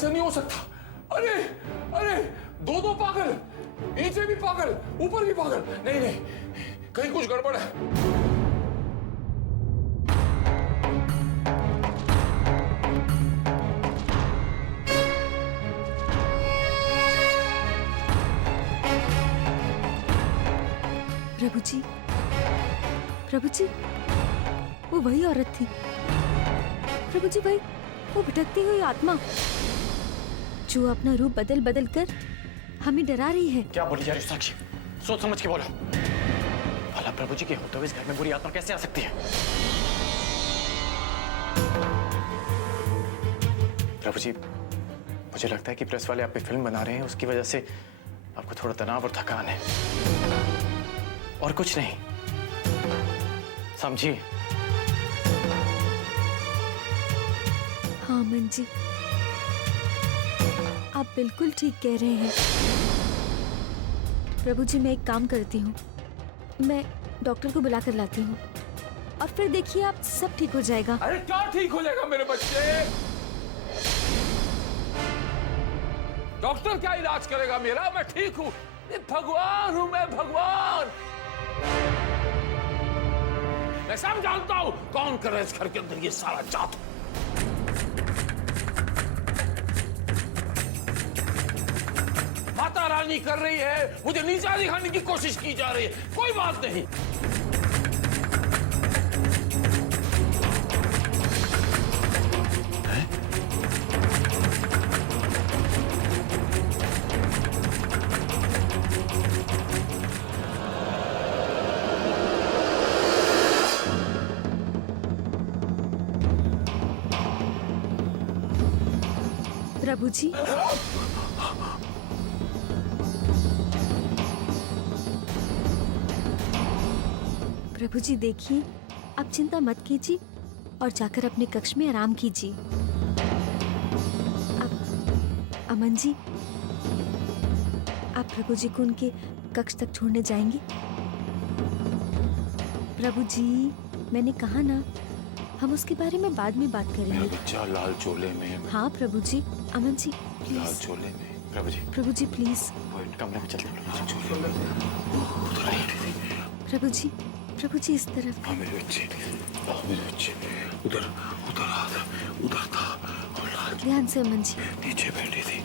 ऐसा नहीं हो सकता। अरे अरे, दो पागल, नीचे भी पागल, ऊपर भी पागल। नहीं नहीं, कहीं कुछ गड़बड़ है। प्रभु जी, प्रभु जी, वो वही औरत थी। प्रभु जी, वही वो भटकती हुई आत्मा जो अपना रूप बदल बदल कर हमें डरा रही है। क्या बोली जा रही साक्षी? सोच समझ के बोलो। भला प्रभु जी के होते हुए इस घर में बुरी आत्मा कैसे आ सकती है? प्रभु जी, मुझे लगता है कि प्रेस वाले आप पे फिल्म बना रहे हैं, उसकी वजह से आपको थोड़ा तनाव और थकान है, और कुछ नहीं। समझिए। हाँ अमन जी, आप बिल्कुल ठीक कह रहे हैं। प्रभु जी, मैं एक काम करती हूँ, मैं डॉक्टर को बुला कर लाती हूँ, और फिर देखिए आप सब ठीक हो जाएगा। अरे क्या ठीक हो जाएगा मेरे बच्चे? डॉक्टर क्या इलाज करेगा मेरा? मैं ठीक हूँ। भगवान हूँ मैं, भगवान। मैं सब जानता हूँ कौन कर रहा है इस घर के अंदर ये सारा जादू। माता रानी कर रही है, मुझे नीचा दिखाने की कोशिश की जा रही है। कोई बात नहीं। प्रभु जी, प्रभु जी देखिए, आप चिंता मत कीजिए और जाकर अपने कक्ष में आराम कीजिए। अमन जी, आप प्रभु जी को उनके कक्ष तक छोड़ने जाएंगे? प्रभु जी, मैंने कहा ना, हम उसके बारे में बाद में बात करेंगे। मेरा बच्चा लाल चोले में। हाँ प्रभु जी। अमन जी प्लीज। लाल चोले में। प्रभु जी, प्रभु जी प्लीज। कमरे में चलते हैं। प्रभु जी, प्रभु जी इस तरफ। हाँ मेरे बच्चे, उधर उधर उधर था, और लाल ध्यान से अमन जी। नीचे बैठी थी।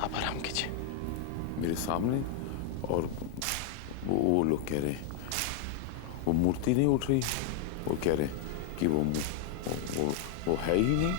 आप आराम कीजिए। मेरे सामने, और वो लोग कह रहे हैं वो मूर्ति नहीं उठ रही, वो कह रहे हैं कि वो है ही नहीं।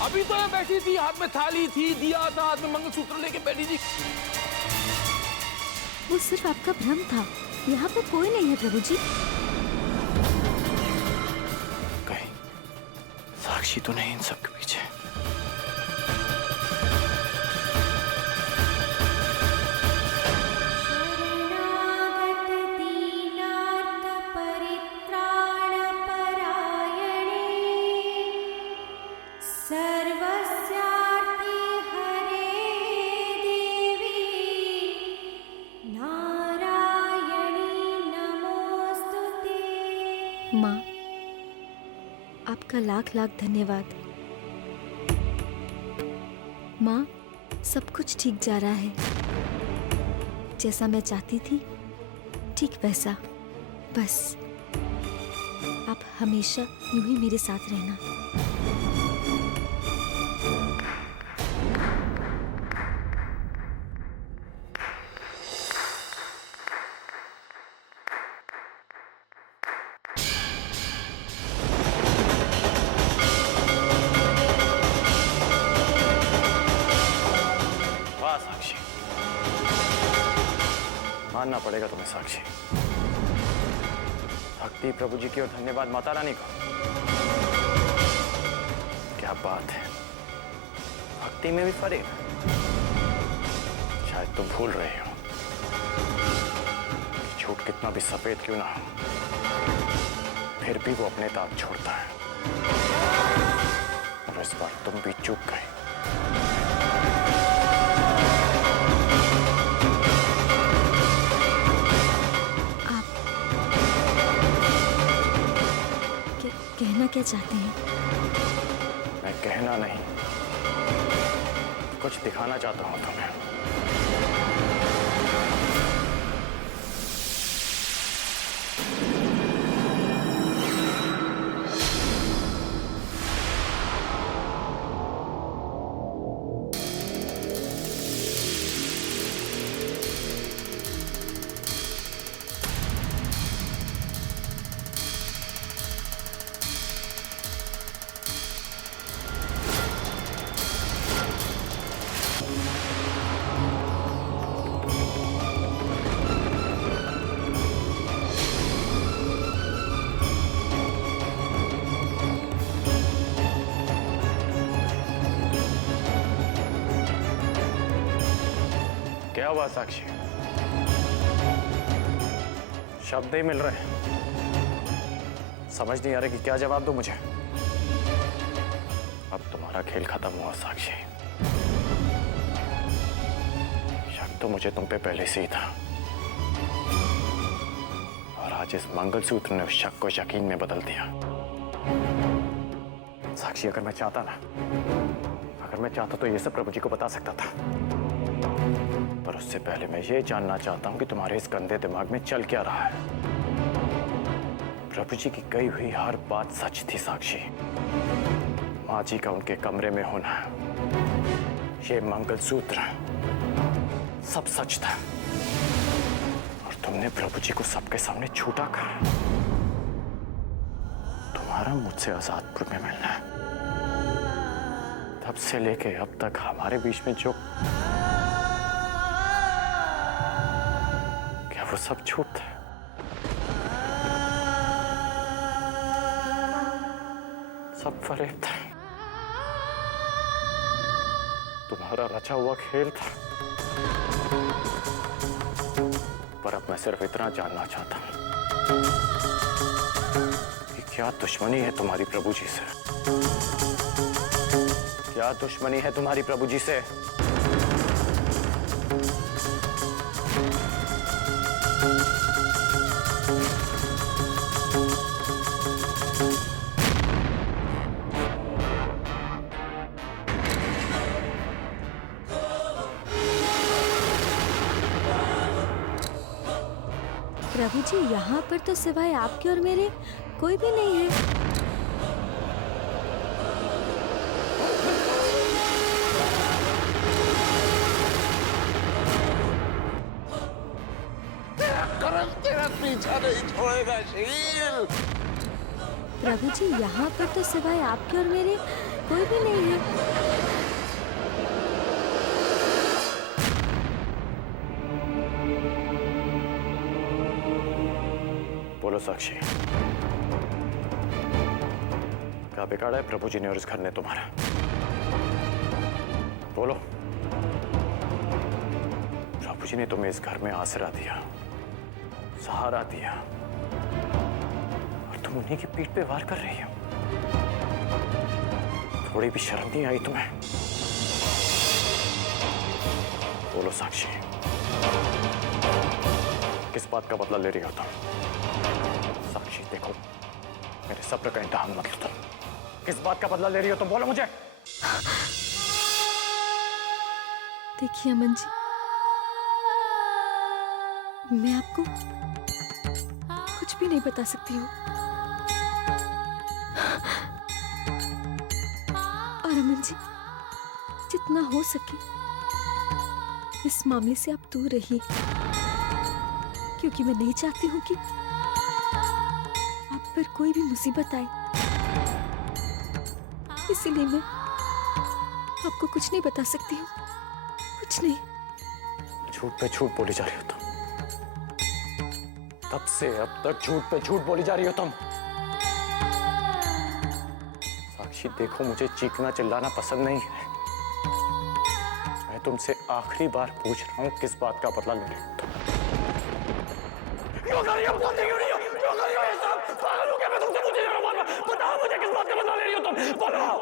अभी तो मैं बैठी थी, हाथ में थाली थी, दिया था, हाथ में मंगलसूत्र लेके बैठी थी। वो सिर्फ आपका भ्रम था, यहाँ पर कोई नहीं है प्रभु जी। कहीं साक्षी तो नहीं इन सब के पीछे? माँ, आपका लाख लाख धन्यवाद। माँ, सब कुछ ठीक जा रहा है, जैसा मैं चाहती थी ठीक वैसा। बस हमेशा यूं ही मेरे साथ रहना। वाह साक्षी, मानना पड़ेगा तुम्हें साक्षी। भक्ति प्रभु जी की और धन्यवाद माता रानी को। क्या बात है, भक्ति में भी फर्क। शायद तुम भूल रहे हो कि झूठ कितना भी सफेद क्यों ना हो, फिर भी वो अपने दाग छोड़ता है। और इस बार तुम भी चूक गए। कहना क्या चाहते हैं? मैं कहना नहीं, कुछ दिखाना चाहता हूं तुम्हें। क्या हुआ साक्षी? शब्द ही मिल रहे हैं, समझ नहीं आ रहा कि क्या जवाब दूं मुझे। अब तुम्हारा खेल खत्म हुआ साक्षी। शक तो मुझे तुम पे पहले से ही था, और आज इस मंगलसूत्र ने उस शक को यकीन में बदल दिया। साक्षी, अगर मैं चाहता तो ये सब प्रभु जी को बता सकता था, पर उससे पहले मैं ये जानना चाहता हूं कि तुम्हारे इस गंदे दिमाग में चल क्या रहा है। प्रभु जी की कही हुई हर बात सच थी साक्षी। माँ जी का उनके कमरे में होना, ये मंगलसूत्र, सब सच था। और तुमने प्रभु जी को सबके सामने झूठा कहा। तुम्हारा मुझसे आजादपुर में मिलना है, तब से लेके अब तक हमारे बीच में जो, क्या वो सब झूठ था? सब फरेब था, तुम्हारा रचा हुआ खेल था। पर अब मैं सिर्फ इतना जानना चाहता हूं कि क्या दुश्मनी है तुम्हारी प्रभु जी से? क्या दुश्मनी है तुम्हारी प्रभु जी से? प्रभु जी, यहाँ पर तो सिवाय आपके और मेरे कोई भी नहीं है। करम तेरा पीछा नहीं छोड़ेगा शील। प्रभु जी, यहाँ पर तो सिवाय आपके और मेरे कोई भी नहीं है। बोलो साक्षी, क्या बिगाड़ा है प्रभु जी ने और इस घर ने तुम्हारा? बोलो। प्रभु जी ने तुम्हें इस घर में आसरा दिया, सहारा दिया, और तुम उन्हीं की पीठ पे वार कर रही हो। थोड़ी भी शर्म नहीं आई तुम्हें? बोलो साक्षी, किस बात का बदला ले रही हो तुम? साक्षी देखो, मेरे सब्र का इम्तिहान मत लो तुम। किस बात का बदला ले रही हो तुम? बोलो मुझे। देखिए अमन जी, मैं आपको कुछ भी नहीं बता सकती हूँ। जितना हो सके इस मामले से आप दूर रहिए, क्योंकि मैं नहीं चाहती हूँ कि आप पर कोई भी मुसीबत आए। इसीलिए मैं आपको कुछ नहीं बता सकती हूँ, कुछ नहीं। झूठ पे झूठ बोली जा रही हो तुम। तब से अब तक झूठ पे झूठ बोली जा रही हो तुम। साक्षी देखो, मुझे चीखना चिल्लाना पसंद नहीं है। मैं तुमसे आखिरी बार पूछ रहा हूँ, किस बात का बदला ले रही हो तुम? क्यों कर रही हो? बोलते क्यों नहीं हो? क्यों कर रही हो ये सब? पागल हो क्या? मैं तुमसे पूछे जा रहा हूँ। बताओ मुझे, किस बात का बदला ले रही हो तुम? बताओ।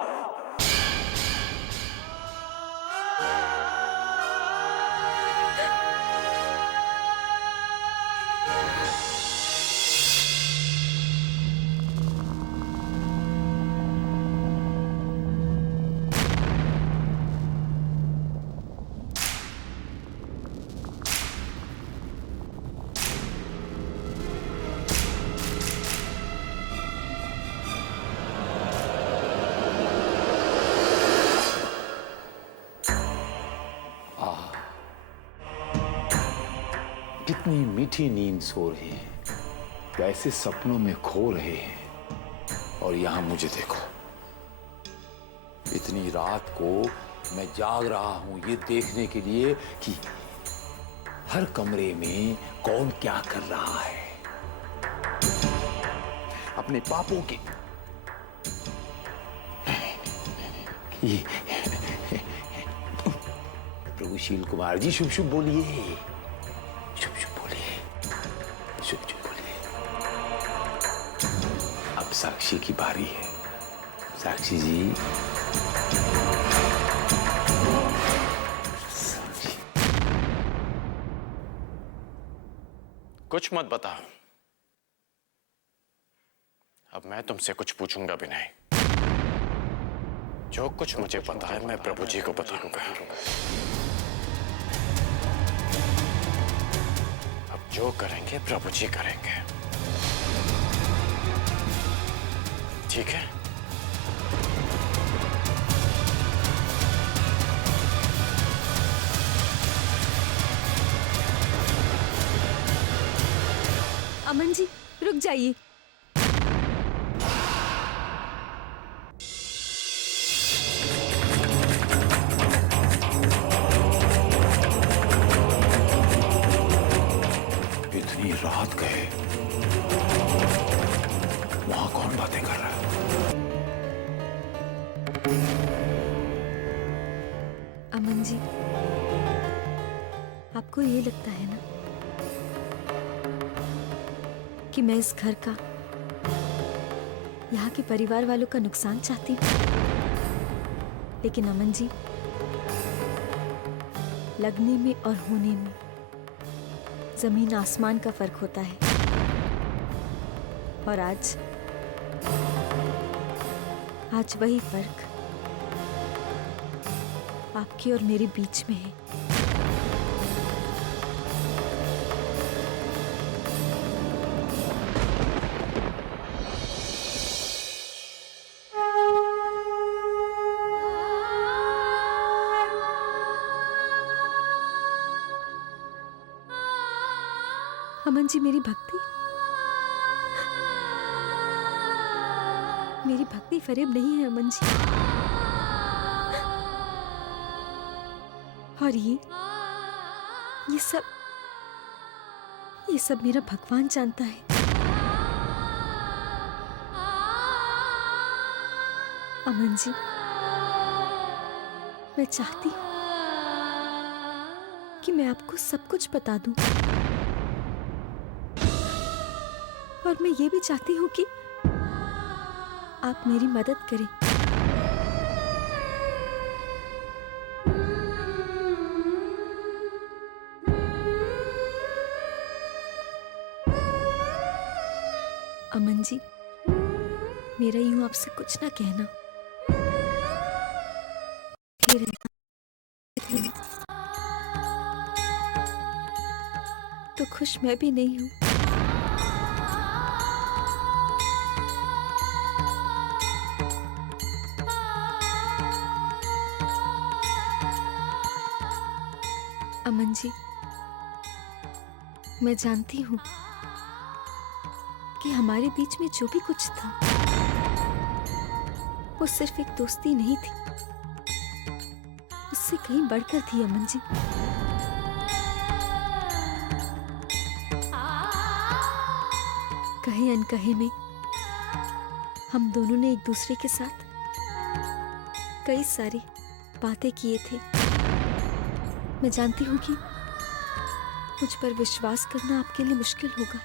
कितनी मीठी नींद सो रहे हैं, कैसे सपनों में खो रहे हैं। और यहां मुझे देखो, इतनी रात को मैं जाग रहा हूं ये देखने के लिए कि हर कमरे में कौन क्या कर रहा है। अपने पापों के ये प्रभु शील कुमार जी, शुभ शुभ बोलिए, शुभ शुभ बोलिए, शुभ शुभ बोलिए। अब साक्षी की बारी है। साक्षी जी, साक्षी। कुछ मत बताओ। अब मैं तुमसे कुछ पूछूंगा भी नहीं। जो कुछ मुझे पता है मैं प्रभु जी को बताऊंगा। अब जो करेंगे प्रभु जी करेंगे, ठीक है? अमन जी, रुक जाइए। इतनी रात गए, वहां कौन बातें कर रहा है? अमन जी, आपको ये लगता है ना कि मैं इस घर का, यहाँ के परिवार वालों का नुकसान चाहती हूँ। लेकिन अमन जी, लगने में और होने में जमीन आसमान का फर्क होता है। और आज वही फर्क आपकी और मेरे बीच में है। अमन जी, मेरी भक्ति फरेब नहीं है अमन जी। और ये सब मेरा भगवान जानता है। अमन जी, मैं चाहती हूँ कि मैं आपको सब कुछ बता दूं। और मैं ये भी चाहती हूँ कि आप मेरी मदद करें। अमन जी, मेरा यूं आपसे कुछ ना कहना, ये रहना तो खुश मैं भी नहीं हूं। अमन जी, मैं जानती हूँ कि हमारे बीच में जो भी कुछ था वो सिर्फ एक दोस्ती नहीं थी, उससे कहीं बढ़कर थी अमन जी। कहीं अनकहीं में हम दोनों ने एक दूसरे के साथ कई सारी बातें किए थे। मैं जानती हूँ कि मुझ पर विश्वास करना आपके लिए मुश्किल होगा,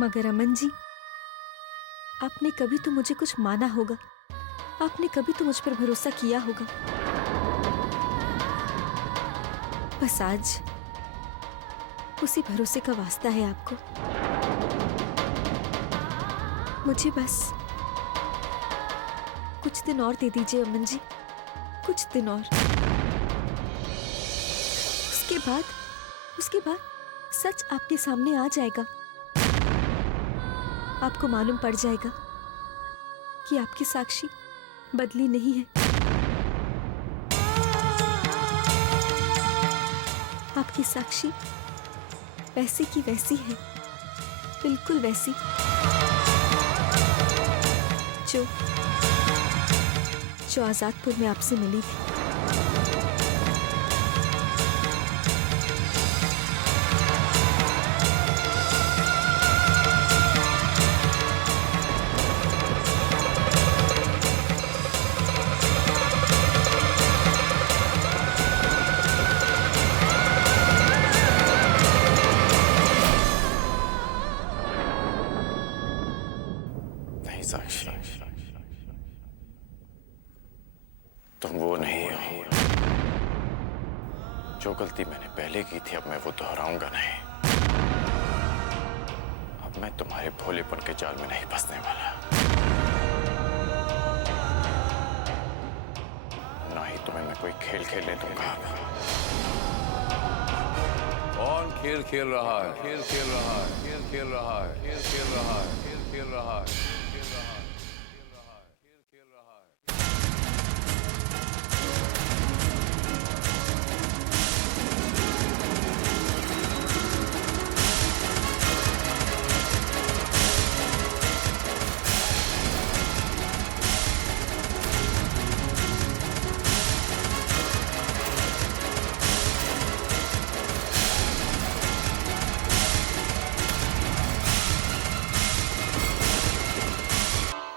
मगर अमन जी, आपने कभी तो मुझे कुछ माना होगा, आपने कभी तो मुझ पर भरोसा किया होगा। बस आज उसी भरोसे का वास्ता है आपको। मुझे बस कुछ दिन और दे दीजिए अमन जी, कुछ दिन और। उसके बाद सच आपके सामने आ जाएगा। आपको मालूम पड़ जाएगा कि आपकी साक्षी बदली नहीं है। आपकी साक्षी वैसी की वैसी है, बिल्कुल वैसी जो आजादपुर में आपसे मिली थी। नहीं साक्षी, तुम वो नहीं हो। जो गलती मैंने पहले की थी अब मैं वो दोहराऊंगा नहीं। अब मैं तुम्हारे भोलेपन के जाल में नहीं फंसने वाला, ना ही तुम्हें मैं कोई खेल खेलने दूंगा। कौन खेल खेल रहा है? खेल खेल रहा है, खेल खेल रहा है, खेल खेल रहा है, खेल खेल रहा है, खेल रहा है, खेल रहा है, खेल खेल रहा है।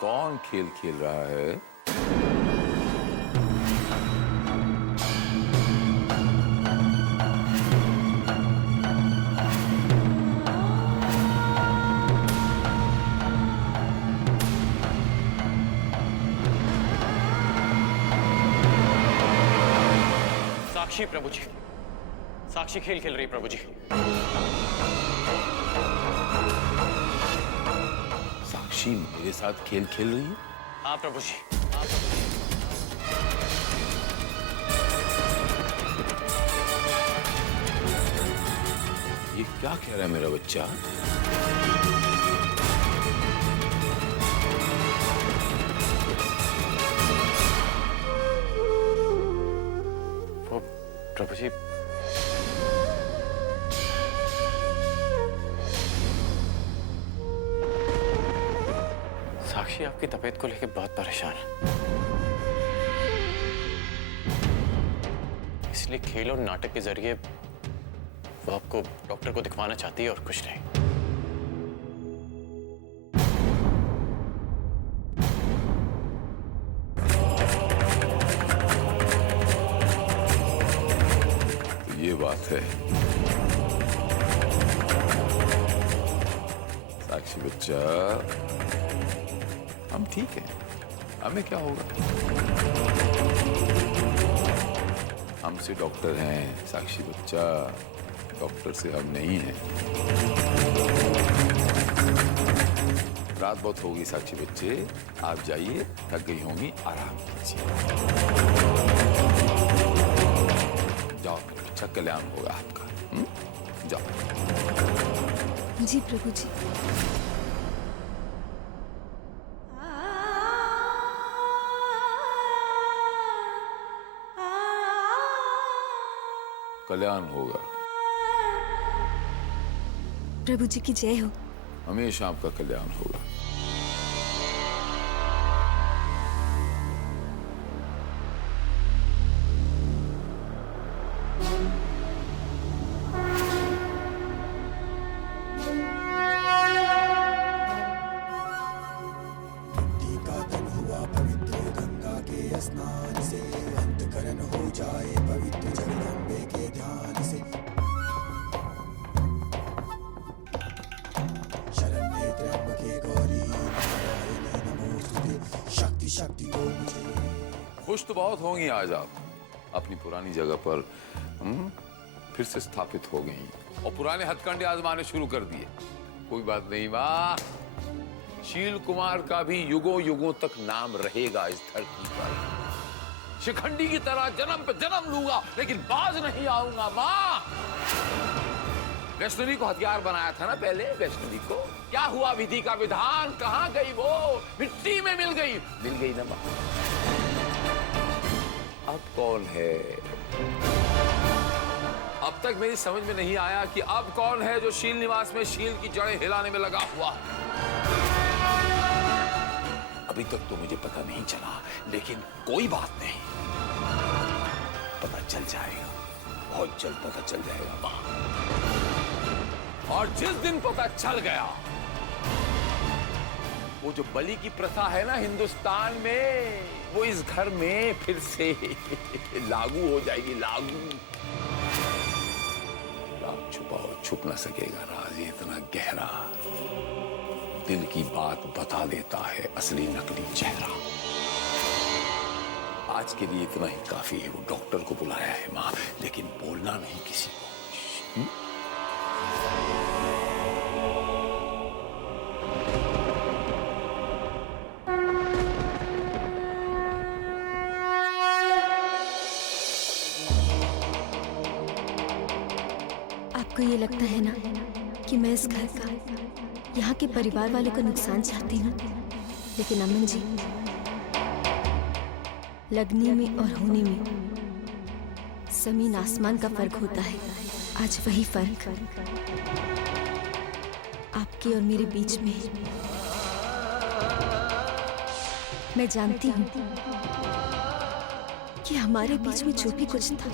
कौन खेल खेल रहा है? साक्षी प्रभु जी, साक्षी खेल खेल रही प्रभु जी। साक्षी मेरे साथ खेल खेल रही है? हाँ प्रभु जी। ये क्या कह रहा है मेरा बच्चा? वो प्रभु जी, साक्षी आपकी तबीयत को लेकर बहुत परेशान है, इसलिए खेल और नाटक के जरिए वो आपको डॉक्टर को दिखवाना चाहती है और कुछ नहीं। तो ये बात है। साक्षी बच्चा, हम ठीक हैं, हमें क्या होगा? हमसे डॉक्टर हैं साक्षी बच्चा, डॉक्टर से हम नहीं हैं। रात बहुत होगी साक्षी बच्चे, आप जाइए, थक गई होंगी, आराम कीजिए। जाओ अच्छा कल्याण होगा आपका। जाओ। जी प्रभु जी। कल्याण होगा। प्रभु जी की जय हो। हमेशा आपका कल्याण होगा। खुश तो बहुत होंगी आज आप, अपनी पुरानी जगह पर फिर से स्थापित हो गई और पुराने हथकंडे आजमाने शुरू कर दिए। कोई बात नहीं माँ, शील कुमार का भी युगों युगों तक नाम रहेगा इस धरती पर। शिखंडी की तरह जन्म पे जन्म लूंगा लेकिन बाज नहीं आऊंगा माँ। वैष्णवी को हथियार बनाया था ना पहले, वैष्णवी को क्या हुआ? विधि का विधान कहाँ गई? वो मिट्टी में मिल गई ना माँ। अब कौन है? अब तक मेरी समझ में नहीं आया कि अब कौन है जो शील निवास में शील की जड़ें हिलाने में लगा हुआ। अभी तक तो मुझे पता नहीं चला, लेकिन कोई बात नहीं, पता चल जाएगा, बहुत जल्द पता चल जाएगा मां। और जिस दिन पता चल गया, वो जो बलि की प्रथा है ना हिंदुस्तान में, वो इस घर में फिर से लागू हो जाएगी, लागू। राज छुपाओ, छुप ना सकेगा राज ये इतना गहरा। दिल की बात बता देता है असली नकली चेहरा। आज के लिए इतना ही काफी है। वो डॉक्टर को बुलाया है मां, लेकिन बोलना नहीं किसी को। आपको ये लगता है ना कि मैं इस घर का, यहाँ के परिवार वालों का नुकसान चाहती हूँ, लेकिन अमन जी, लगने में और होने में जमीन आसमान का फर्क होता है। आज वही फर्क आपके और मेरे बीच में है। मैं जानती हूँ कि हमारे बीच में जो भी कुछ था,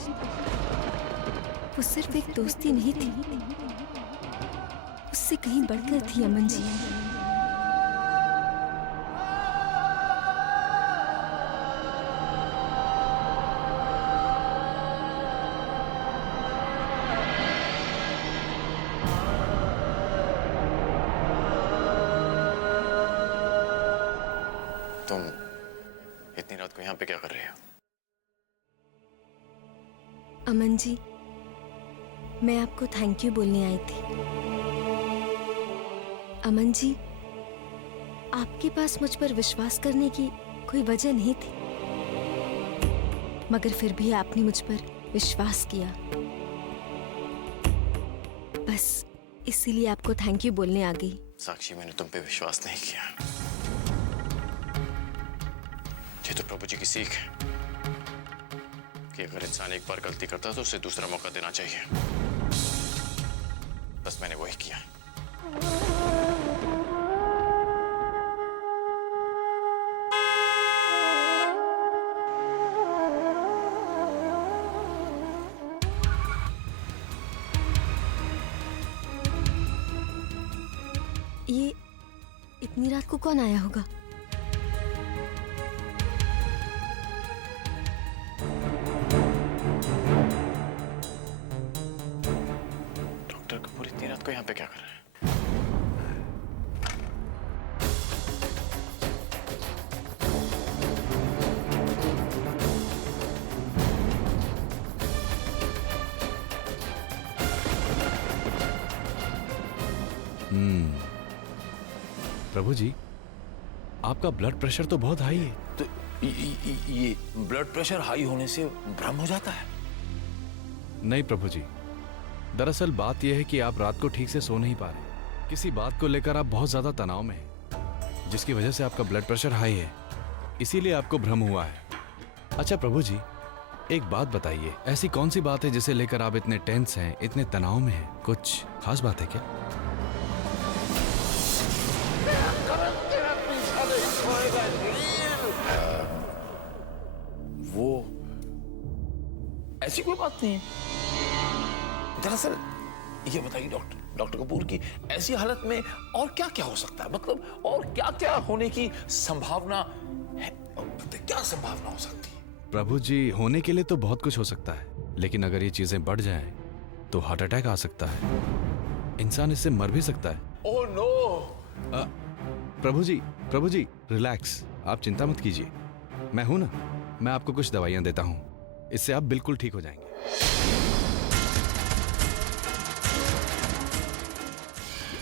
वो सिर्फ एक दोस्ती नहीं थी, उससे कहीं बढ़कर थी अमन जी। तुम इतनी रात को यहाँ पे क्या कर रहे हो? अमन जी, मैं आपको थैंक यू बोलने आई थी। अमन जी, आपके पास मुझ पर विश्वास करने की कोई वजह नहीं थी, मगर फिर भी आपने मुझ पर विश्वास किया। बस इसीलिए आपको थैंक यू बोलने आ गई। साक्षी, मैंने तुम पे विश्वास नहीं किया। ये तो प्रभु जी की सीख है कि अगर इंसान एक बार गलती करता है तो उसे दूसरा मौका देना चाहिए। बस मैंने वही किया। ये इतनी रात को कौन आया होगा? डॉक्टर कपूर इतनी रात को यहाँ पे क्या कर रहे हैं? प्रभु जी, आपका ब्लड प्रेशर तो बहुत हाई है। तो ये ब्लड प्रेशर हाई होने से भ्रम हो जाता है? नहीं प्रभु जी, दरअसल बात यह है कि आप रात को ठीक से सो नहीं पा रहे। किसी बात को लेकर आप बहुत ज्यादा तनाव में हैं, जिसकी वजह से आपका ब्लड प्रेशर हाई है, इसीलिए आपको भ्रम हुआ है। अच्छा प्रभु जी, एक बात बताइए, ऐसी कौन सी बात है जिसे लेकर आप इतने टेंस हैं, इतने तनाव में हैं? कुछ खास बात है क्या? तेरा पीछा नहीं छोड़ेगा शील। वो ऐसी कोई बात नहीं है। दरअसल ये बताइए डॉक्टर कपूर की ऐसी हालत में और क्या क्या हो सकता है, मतलब और क्या क्या होने की संभावना है, क्या संभावना हो सकती है? प्रभु जी, होने के लिए तो बहुत कुछ हो सकता है, लेकिन अगर ये चीजें बढ़ जाएं, तो हार्ट अटैक आ सकता है, इंसान इससे मर भी सकता है। Oh no. प्रभु जी रिलैक्स, आप चिंता मत कीजिए, मैं हूं ना, मैं आपको कुछ दवाइयां देता हूं, इससे आप बिल्कुल ठीक हो जाएंगे।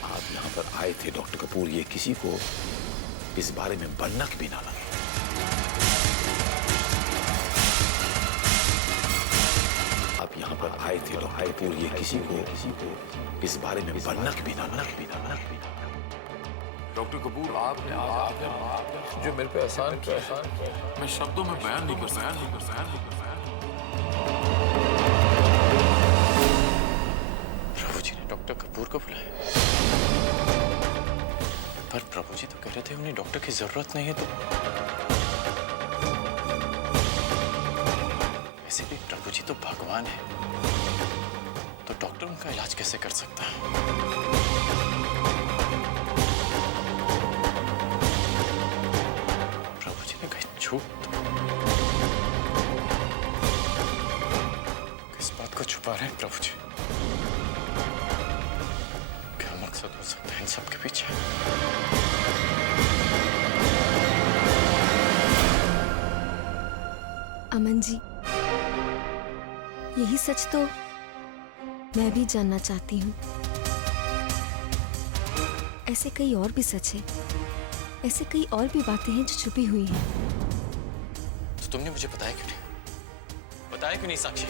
आप यहाँ पर आए थे डॉक्टर कपूर, ये किसी को इस बारे में भनक भी ना लगे। आप यहाँ पर आए थे डॉक्टर कपूर, ये किसी को इस बारे में भनक भी ना लगे। डॉक्टर कपूर, आपने जो मेरे पे एहसान किया, मैं शब्दों में बयान नहीं कर सकता। प्रभु जी ने डॉक्टर कपूर को बुलाया, पर प्रभु जी तो कह रहे थे उन्हें डॉक्टर की जरूरत नहीं है। तो वैसे भी प्रभु जी तो भगवान है, तो डॉक्टर उनका इलाज कैसे कर सकता है? प्रभु जी ने कहीं झूठ, किस बात को छुपा रहे हैं प्रभु जी? क्या मकसद हो सकता है इन सब के पीछे? अमन जी, यही सच तो मैं भी जानना चाहती हूँ। ऐसे कई और भी सच है, ऐसे कई और भी बातें हैं जो छुपी हुई हैं। तो तुमने मुझे बताया क्यों नहीं? बताया क्यों नहीं साक्षी?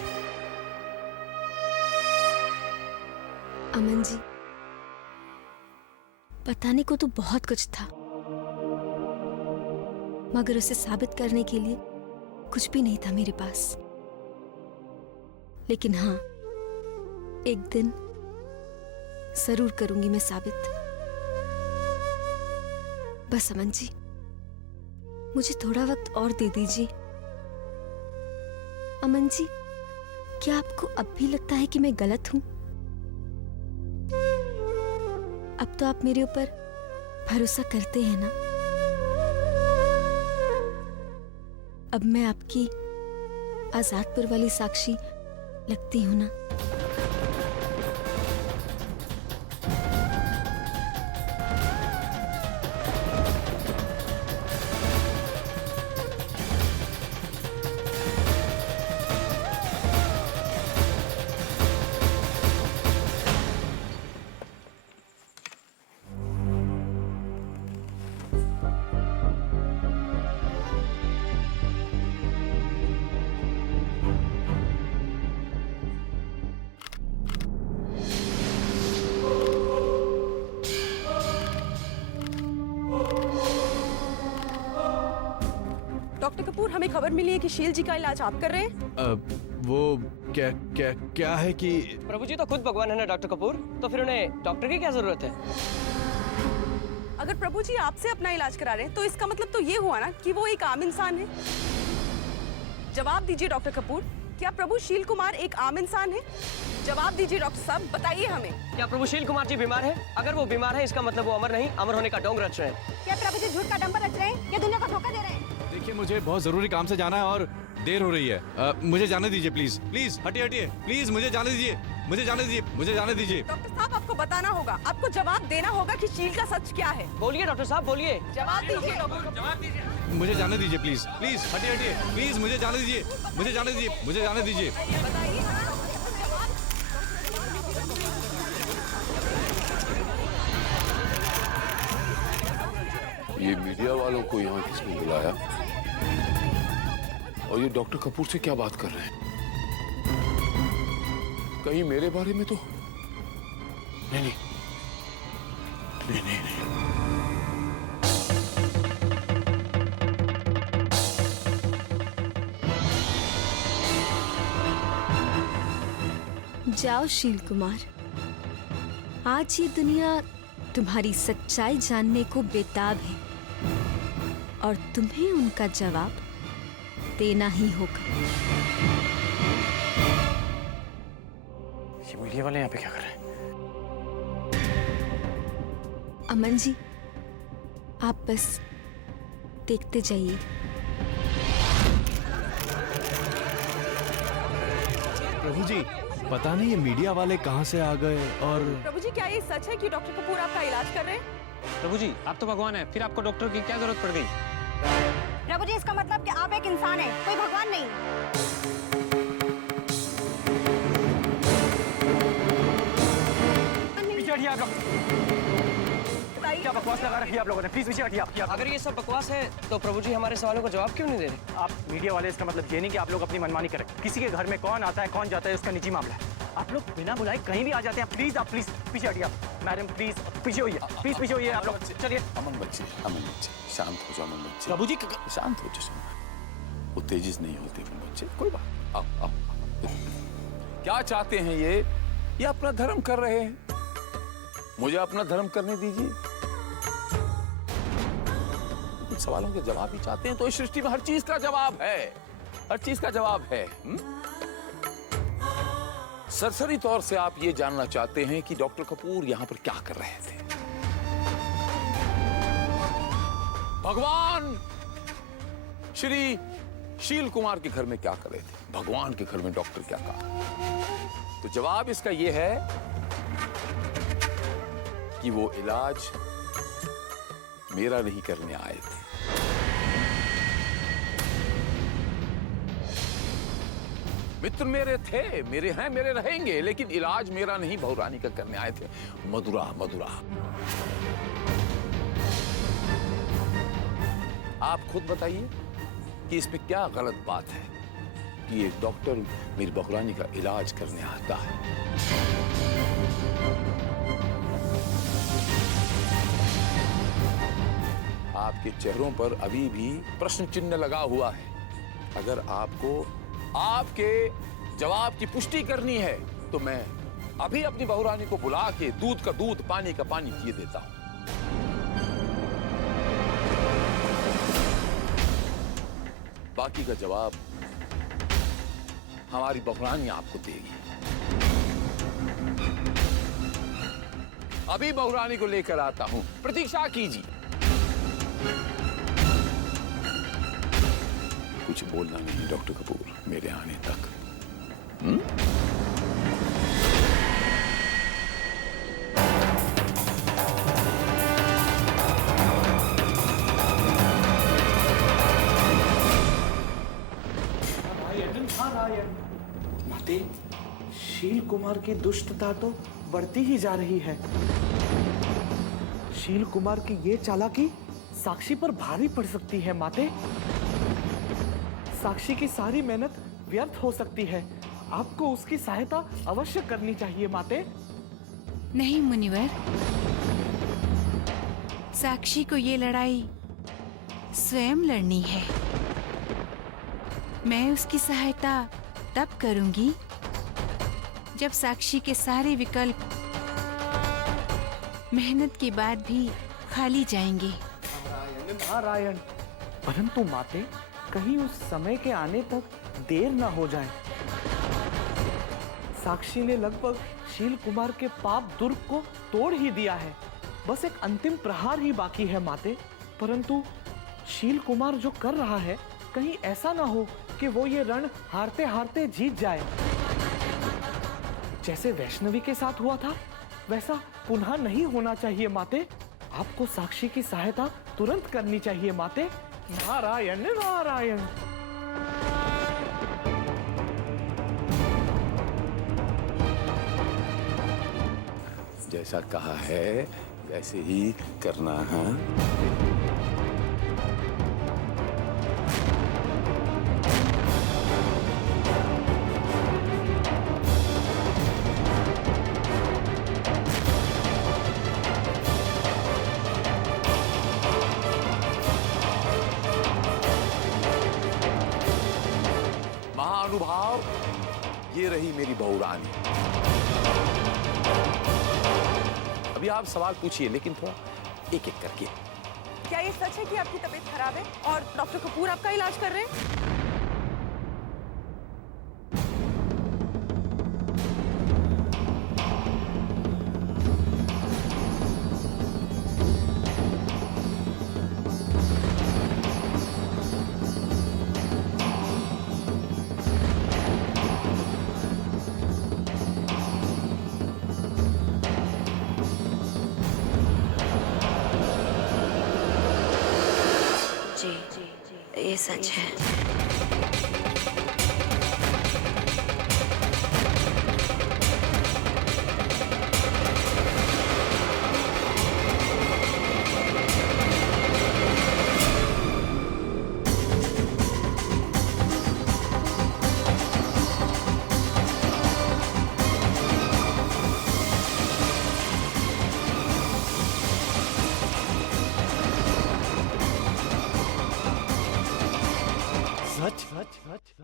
अमन जी, बताने को तो बहुत कुछ था, मगर उसे साबित करने के लिए कुछ भी नहीं था मेरे पास। लेकिन हाँ, एक दिन जरूर करूंगी मैं साबित। बस अमन जी, मुझे थोड़ा वक्त और दे दीजिए। अमन जी, क्या आपको अब भी लगता है कि मैं गलत हूं? अब तो आप मेरे ऊपर भरोसा करते हैं ना? अब मैं आपकी आजादपुर वाली साक्षी लगती हूं ना? डॉक्टर कपूर, हमें खबर मिली है कि शील जी का इलाज आप कर रहे हैं। वो क्या क्या क्या है कि प्रभु जी तो खुद भगवान है ना डॉक्टर कपूर, तो फिर उन्हें डॉक्टर की क्या जरूरत है? अगर प्रभु जी आपसे अपना इलाज करा रहे हैं तो इसका मतलब तो ये हुआ ना कि वो एक आम इंसान है। जवाब दीजिए डॉक्टर कपूर, क्या प्रभु शील कुमार एक आम इंसान है? जवाब दीजिए डॉक्टर साहब, बताइए हमें। क्या प्रभु शील कुमार जी बीमार है? अगर वो बीमार है इसका मतलब वो अमर नहीं, अमर होने का ढोंग रच रहे हैं। क्या प्रभु जी झूठ का डंबर रच रहे हैं या दुनिया को धोखा दे रहे हैं? देखिए, मुझे बहुत जरूरी काम से जाना है और देर हो रही है। मुझे जाने दीजिए प्लीज, प्लीज हटिए, प्लीज मुझे जाने दीजिए, मुझे जाने दीजिए। डॉक्टर साहब, आपको बताना होगा, आपको जवाब देना होगा कि शील का सच क्या है। बोलिए डॉक्टर साहब, बोलिए। जवाब दीजिए डॉक्टर, जवाब दीजिए। मुझे जाने दीजिए प्लीज, प्लीज हटिए, प्लीज मुझे जाने दीजिए, मुझे जाने दीजिए। बताइए। ये मीडिया वालों को यहाँ किसने बुलाया और ये डॉक्टर कपूर से क्या बात कर रहे हैं? कहीं मेरे बारे में तो नहीं। जाओ शील कुमार, आज ये दुनिया तुम्हारी सच्चाई जानने को बेताब है और तुम्हें उनका जवाब देना ही होगा। ये मीडिया वाले यहाँ पे क्या कर रहे हैं? अमन जी, आप बस देखते जाइए। प्रभु जी, पता नहीं ये मीडिया वाले कहाँ से आ गए और प्रभु जी, क्या ये सच है कि डॉक्टर कपूर आपका इलाज कर रहे हैं? प्रभु जी, आप तो भगवान हैं, फिर आपको डॉक्टर की क्या जरूरत पड़ गई? प्रभु जी, इसका मतलब कि आप एक इंसान हैं, कोई भगवान नहीं। पीछे हटिए आप लोग। क्या बकवास लगा रखी है आप लोगों ने? प्लीज पीछे हटिए आप। अगर ये सब बकवास है तो प्रभु जी हमारे सवालों का जवाब क्यों नहीं दे रहे? आप मीडिया वाले, इसका मतलब ये नहीं कि आप लोग अपनी मनमानी करें। किसी के घर में कौन आता है कौन जाता है उसका निजी मामला है। आप लोग बिना बुलाए कहीं भी आ जाते हैं। प्लीज आप प्लीज पीछे हटिए। मैडम प्लीज पीछे होइए, प्लीज पीछे होइए आप लोग। चलिए। अमन बच्चे, शांत हो जाओ अमन बच्चे। प्रभु जी शांत हो जाओ, वो तेजिस नहीं होते अमन बच्चे, कोई बात। आओ आओ। क्या चाहते हैं ये अपना धर्म कर रहे हैं, मुझे अपना धर्म करने दीजिए। कुछ सवालों के जवाब ही चाहते हैं, तो इस सृष्टि में हर चीज का जवाब है, हर चीज का जवाब है। सरसरी तौर से आप ये जानना चाहते हैं कि डॉक्टर कपूर यहां पर क्या कर रहे थे। भगवान श्री शील कुमार के घर में क्या कर रहे थे, भगवान के घर में डॉक्टर क्या कहा? तो जवाब इसका यह है कि वो इलाज मेरा नहीं करने आए थे। मित्र मेरे थे, मेरे हैं, मेरे रहेंगे, लेकिन इलाज मेरा नहीं, बहुरानी का करने आए थे। मधुरा मधुरा। आप खुद बताइए कि इसमें क्या गलत बात है कि एक डॉक्टर मेरी बहुरानी का इलाज करने आता है। आपके चेहरों पर अभी भी प्रश्न चिन्ह लगा हुआ है। अगर आपको आपके जवाब की पुष्टि करनी है तो मैं अभी अपनी बहुरानी को बुला के दूध का दूध, पानी का पानी किए देता हूं। बाकी का जवाब हमारी बहुरानी आपको देगी। अभी बहुरानी को लेकर आता हूं, प्रतीक्षा कीजिए। कुछ बोलना नहीं डॉक्टर कपूर मेरे आने तक। माते, शील कुमार की दुष्टता तो बढ़ती ही जा रही है। शील कुमार की ये चालाकी साक्षी पर भारी पड़ सकती है माते। साक्षी की सारी मेहनत व्यर्थ हो सकती है। आपको उसकी सहायता अवश्य करनी चाहिए माते। नहीं मुनिवर, साक्षी को ये लड़ाई स्वयं लड़नी है। मैं उसकी सहायता तब करूंगी जब साक्षी के सारे विकल्प मेहनत के बाद भी खाली जाएंगे। नारायण, परंतु माते, कहीं उस समय के आने तक देर ना हो जाए। साक्षी ने लगभग शील कुमार के पाप दुर्ग को तोड़ ही दिया है। बस एक अंतिम प्रहार ही बाकी है माते। परंतु शील कुमार जो कर रहा है, कहीं ऐसा ना हो कि वो ये रण हारते हारते जीत जाए। जैसे वैष्णवी के साथ हुआ था, वैसा पुनः नहीं होना चाहिए माते। आपको साक्षी की सहायता तुरंत करनी चाहिए माते। नारायण नारायण। जैसा कहा है वैसे ही करना है। ये रही मेरी बहू रानी। अभी आप सवाल पूछिए, लेकिन थोड़ा एक एक करके। क्या ये सच है कि आपकी तबीयत खराब है और डॉक्टर कपूर आपका इलाज कर रहे हैं? ये सच है।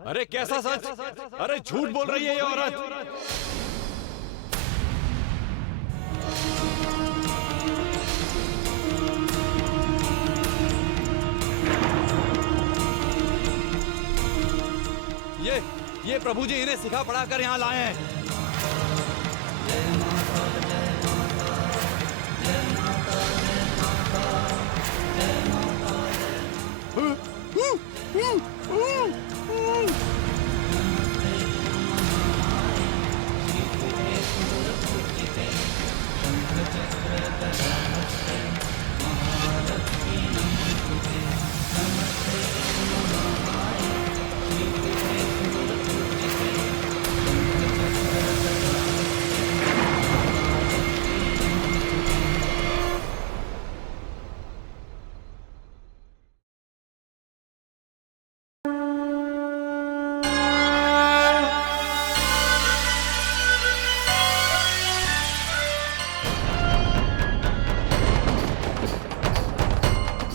अरे कैसा सच? अरे झूठ बोल रही है ये औरत। ये प्रभु जी इन्हें सिखा पढ़ा कर यहाँ लाए हैं।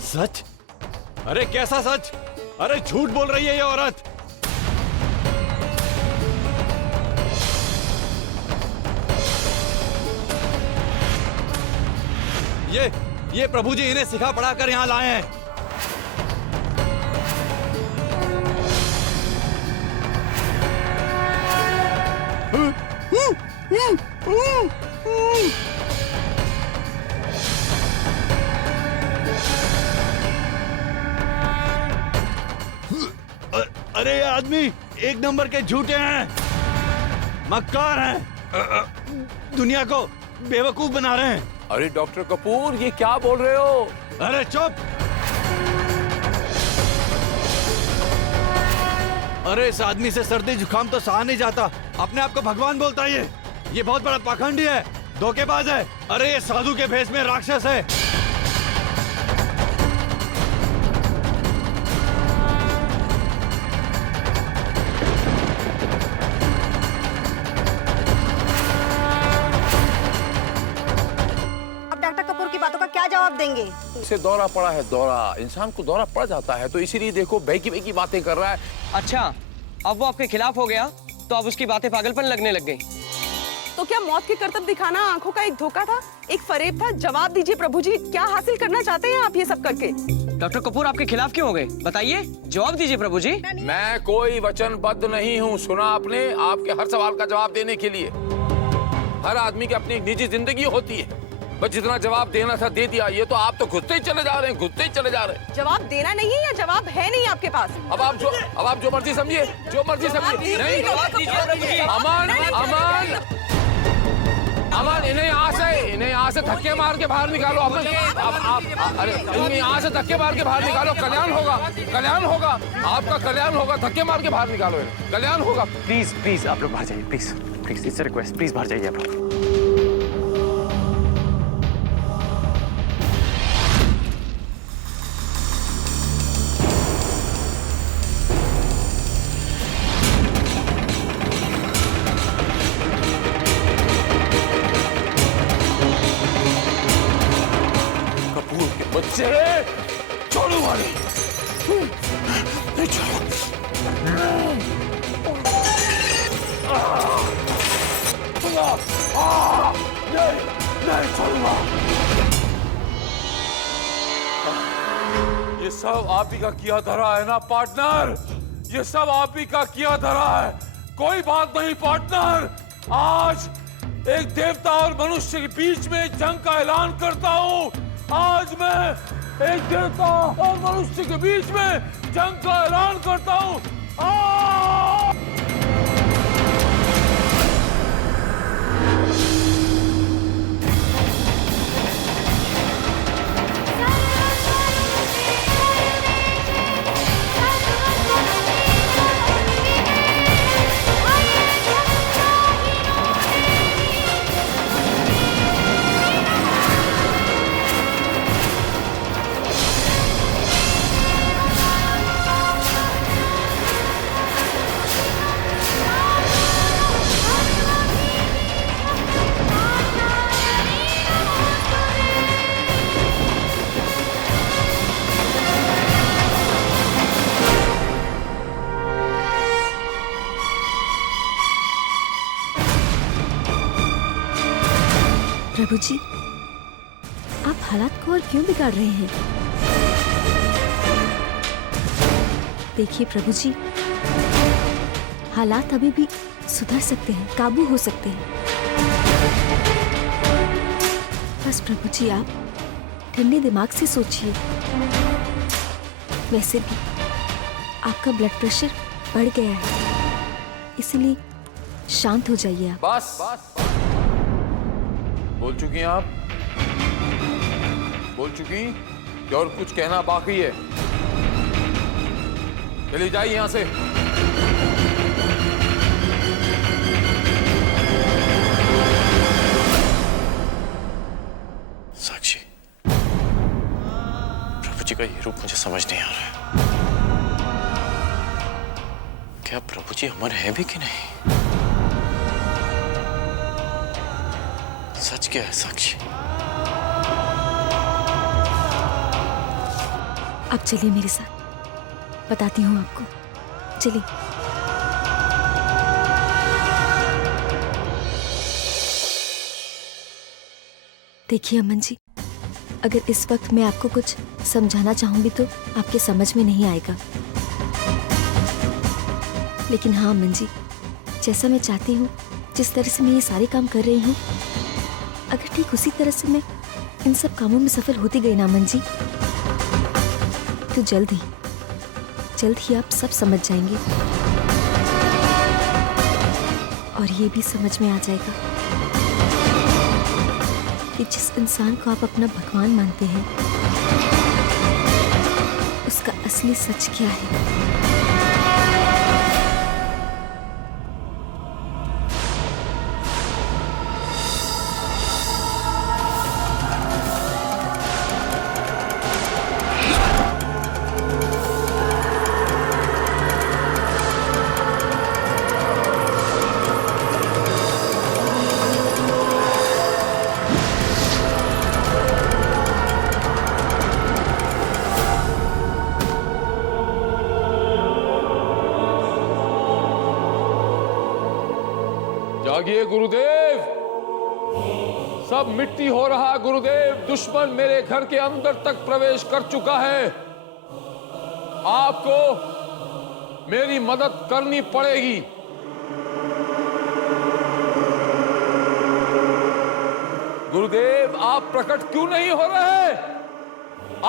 सच? अरे कैसा सच? अरे झूठ बोल रही है ये औरत। ये प्रभु जी इन्हें सिखा पढ़ा कर यहां लाए हैं। अरे ये आदमी एक नंबर के झूठे हैं, मक्कार हैं, दुनिया को बेवकूफ बना रहे हैं। अरे डॉक्टर कपूर, ये क्या बोल रहे हो? अरे चुप! अरे इस आदमी से सर्दी जुकाम तो सहा नहीं जाता, अपने आप को भगवान बोलता है। ये बहुत बड़ा पाखंडी है, धोखेबाज है। अरे ये साधु के भेष में राक्षस है। क्या जवाब देंगे? से दौरा पड़ा है, दौरा, इंसान को दौरा पड़ जाता है, तो इसीलिए देखो बेकी बेकी बातें कर रहा है। अच्छा, अब वो आपके खिलाफ हो गया तो अब उसकी बातें पागलपन लगने लग गई। तो क्या मौत के करतब दिखाना आंखों का एक धोखा था, एक फरेब था? जवाब दीजिए प्रभु जी, क्या हासिल करना चाहते हैं आप ये सब करके? डॉक्टर कपूर आपके खिलाफ क्यों हो गए, बताइए, जवाब दीजिए प्रभु जी। मैं कोई वचनबद्ध नहीं हूँ, सुना आपने? आपके हर सवाल का जवाब देने के लिए हर आदमी की अपनी एक निजी जिंदगी होती है, बस जितना जवाब देना था दे दिया। ये तो आप तो घुसते ही चले जा रहे हैं, घुसते ही चले जा रहे हैं। जवाब देना नहीं है या जवाब है नहीं आपके पास? अब आप जो मर्जी समझिए, जो मर्जी समझिए। नहीं, अमन, अमन, अमन, इन्हें यहाँ से धक्के मार के बाहर निकालो। अब आप अरे इन्हें यहाँ से धक्के मार के बाहर निकालो, कल्याण होगा, कल्याण होगा, आपका कल्याण होगा। धक्के मार के बाहर निकालो, कल्याण होगा। प्लीज प्लीज आप लोग बाहर जाइए, please please, it's request, please बाहर जाइए आप लोग। छोड़ो वाले, नहीं छोड़ो। सब आप ही का किया धरा है ना पार्टनर, ये सब आप ही का किया धरा है। कोई बात नहीं पार्टनर, आज एक देवता और मनुष्य के बीच में जंग का ऐलान करता हूं। आज मैं एक देवता और मनुष्य के बीच में जंग का ऐलान करता हूं। प्रभु जी, आप हालात को और क्यों बिगाड़ रहे हैं? देखिए प्रभु जी, हालात अभी भी सुधर सकते हैं, काबू हो सकते हैं। बस प्रभु जी आप ठंडे दिमाग से सोचिए। वैसे भी आपका ब्लड प्रेशर बढ़ गया है, इसलिए शांत हो जाइए आप। बस बोल चुकी हैं आप, बोल चुकी कि और कुछ कहना बाकी है? चली जाइए यहां से। साक्षी, प्रभु जी का ये रूप मुझे समझ नहीं आ रहा है। क्या प्रभु जी अमर है भी कि नहीं? सच क्या है साक्षी? अब चलिए मेरे साथ, बताती हूँ आपको। चलिए। देखिए अमन जी, अगर इस वक्त मैं आपको कुछ समझाना चाहूंगी तो आपके समझ में नहीं आएगा। लेकिन हाँ अमन जी, जैसा मैं चाहती हूँ, जिस तरह से मैं ये सारे काम कर रही हूँ, अगर ठीक उसी तरह से मैं इन सब कामों में सफल होती गई ना अमन जी, तो जल्द ही आप सब समझ जाएंगे और ये भी समझ में आ जाएगा कि जिस इंसान को आप अपना भगवान मानते हैं, उसका असली सच क्या है। जागिए गुरुदेव, सब मिट्टी हो रहा है गुरुदेव। दुश्मन मेरे घर के अंदर तक प्रवेश कर चुका है। आपको मेरी मदद करनी पड़ेगी। गुरुदेव, आप प्रकट क्यों नहीं हो रहे?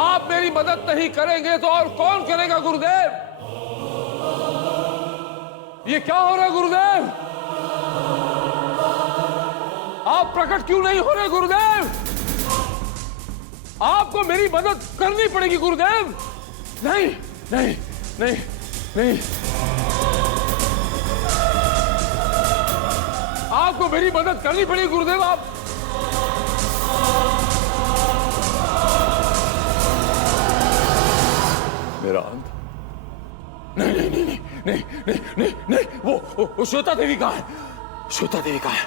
आप मेरी मदद नहीं करेंगे तो और कौन करेगा गुरुदेव? ये क्या हो रहा है गुरुदेव? आप प्रकट क्यों नहीं हो रहे गुरुदेव? आपको मेरी मदद करनी पड़ेगी गुरुदेव। नहीं नहीं नहीं नहीं, आपको मेरी मदद करनी पड़ेगी गुरुदेव। आप मेरा अंत नहीं नहीं नहीं नहीं नहीं नहीं नहीं, वो श्वेता देवी कहाँ है? श्वेता देवी कहाँ है?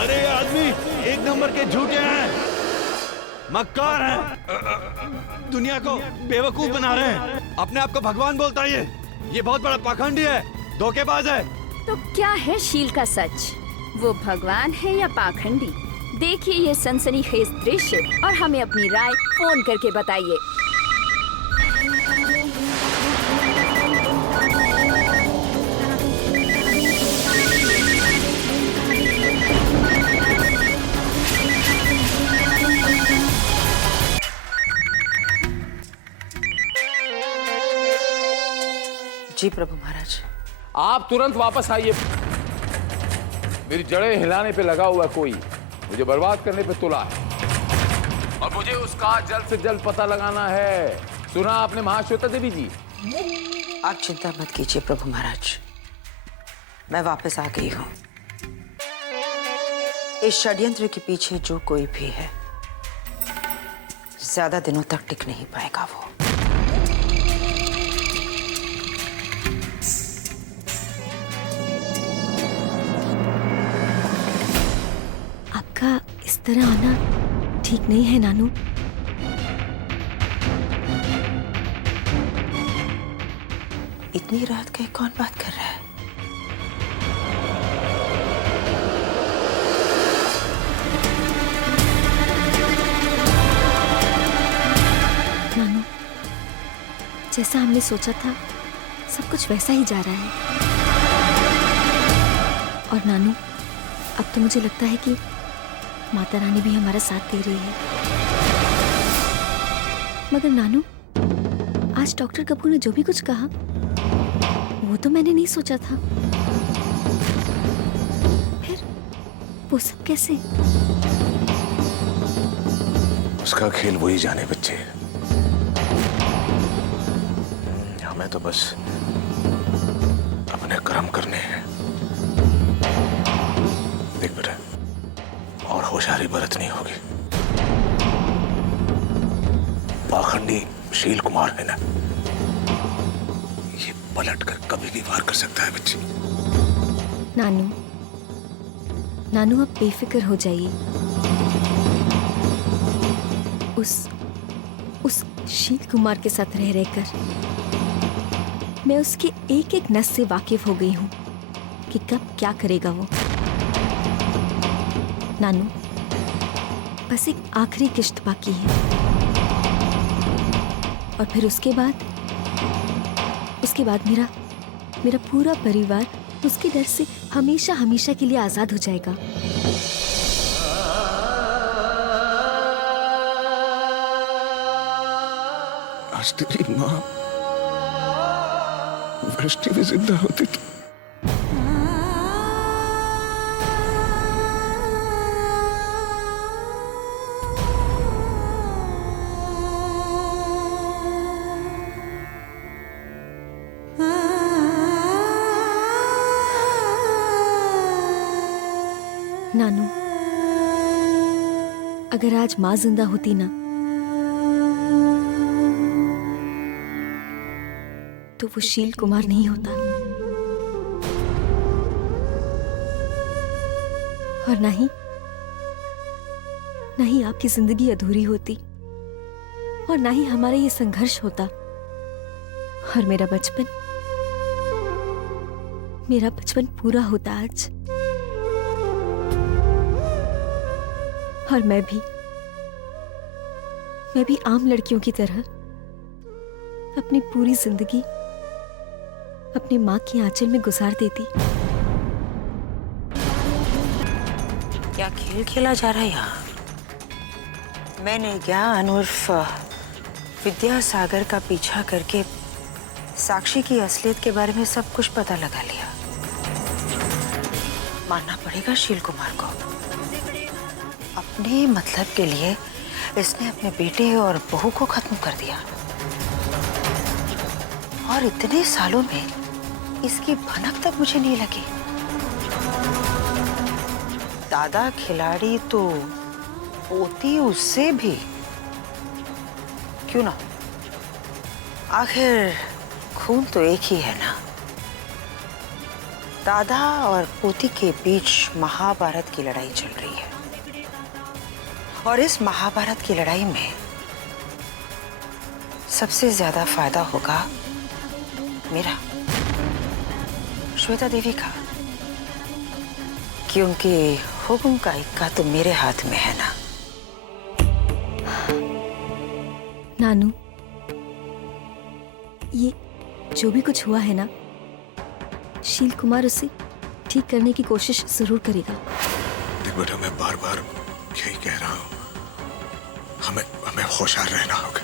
अरे ये आदमी एक नंबर के झूठे हैं। मक्कार हैं, दुनिया को बेवकूफ बना रहे हैं, अपने आप को भगवान बोलता है ये बहुत बड़ा पाखंडी है, धोखेबाज है। तो क्या है शील का सच? वो भगवान है या पाखंडी? देखिए ये सनसनीखेज दृश्य और हमें अपनी राय फोन करके बताइए। जी प्रभु महाराज। आप तुरंत वापस आइए। मेरी जड़ें हिलाने पे लगा हुआ कोई मुझे बर्बाद करने पे तुला है और मुझे उसका जल्द से जल्द पता लगाना है। सुना आपने महाश्वेता देवी जी? आप चिंता मत कीजिए प्रभु महाराज, मैं वापस आ गई हूँ। इस षड्यंत्र के पीछे जो कोई भी है ज्यादा दिनों तक टिक नहीं पाएगा। वो आपका इस तरह आना ठीक नहीं है नानू। इतनी रात के कौन बात कर रहा है? नानू, जैसा हमने सोचा था सब कुछ वैसा ही जा रहा है। और नानू, अब तो मुझे लगता है कि माता रानी भी हमारा साथ दे रही है। मगर नानू, आज डॉक्टर कपूर ने जो भी कुछ कहा वो तो मैंने नहीं सोचा था। फिर वो सब कैसे? उसका खेल वही जाने बच्चे, हमें तो बस अपने कर्म करने हैं। देख बेटा, और होशियारी बरतनी होगी। पाखंडी शील कुमार है ना, ये पलट कर कभी भी वार कर सकता है बच्ची। नानू, नानू आप बेफिक्र हो जाइए। उस शील कुमार के साथ रह रहकर मैं उसकी एक एक नस से वाकिफ हो गई हूँ कि कब क्या करेगा वो। नानू, बस एक आखिरी किश्त बाकी है और फिर उसके बाद मेरा पूरा परिवार उसके डर से हमेशा हमेशा के लिए आजाद हो जाएगा। आज तेरी माँ वृष्टि भी जिंदा होती तो नानू, अगर आज माँ जिंदा होती ना तो वो शील कुमार नहीं होता और ना ही आपकी जिंदगी अधूरी होती और ना ही हमारा ये संघर्ष होता और मेरा बचपन पूरा होता आज। और मैं भी आम लड़कियों की तरह अपनी पूरी जिंदगी अपनी माँ की आंचल में गुजार देती। क्या खेल खेला जा रहा है यहाँ? मैंने ज्ञान उर्फ विद्यासागर का पीछा करके साक्षी की असलियत के बारे में सब कुछ पता लगा लिया। मानना पड़ेगा शील कुमार को, अपने मतलब के लिए इसने अपने बेटे और बहू को खत्म कर दिया और इतने सालों में इसकी भनक तक मुझे नहीं लगी। दादा खिलाड़ी तो होती उससे भी, क्यों ना? आखिर खून तो एक ही है ना। दादा और पोती के बीच महाभारत की लड़ाई चल रही है और इस महाभारत की लड़ाई में सबसे ज्यादा फायदा होगा मेरा, श्वेता देवी का, क्योंकि हुक्म का इक्का तो मेरे हाथ में है ना। नानू, ये जो भी कुछ हुआ है ना, शील कुमार उसे ठीक करने की कोशिश जरूर करेगा। देख बेटा, मैं बार बार यही कह रहा हूँ, हमें होशियार रहना होगा।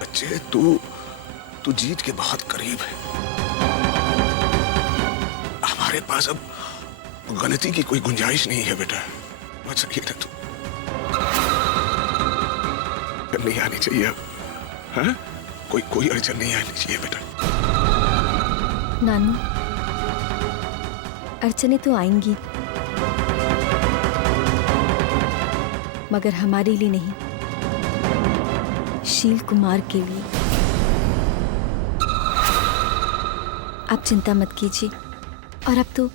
बच्चे, तू जीत के बहुत करीब है। हमारे पास अब गलती की कोई गुंजाइश नहीं है बेटा। मत सही ना, तू नहीं आनी चाहिए अब। हाँ? कोई अड़चन नहीं आनी चाहिए बेटा। नानू, अड़चने तो आएंगी, मगर हमारे लिए नहीं, शील कुमार के लिए। आप चिंता मत कीजिए, और अब तो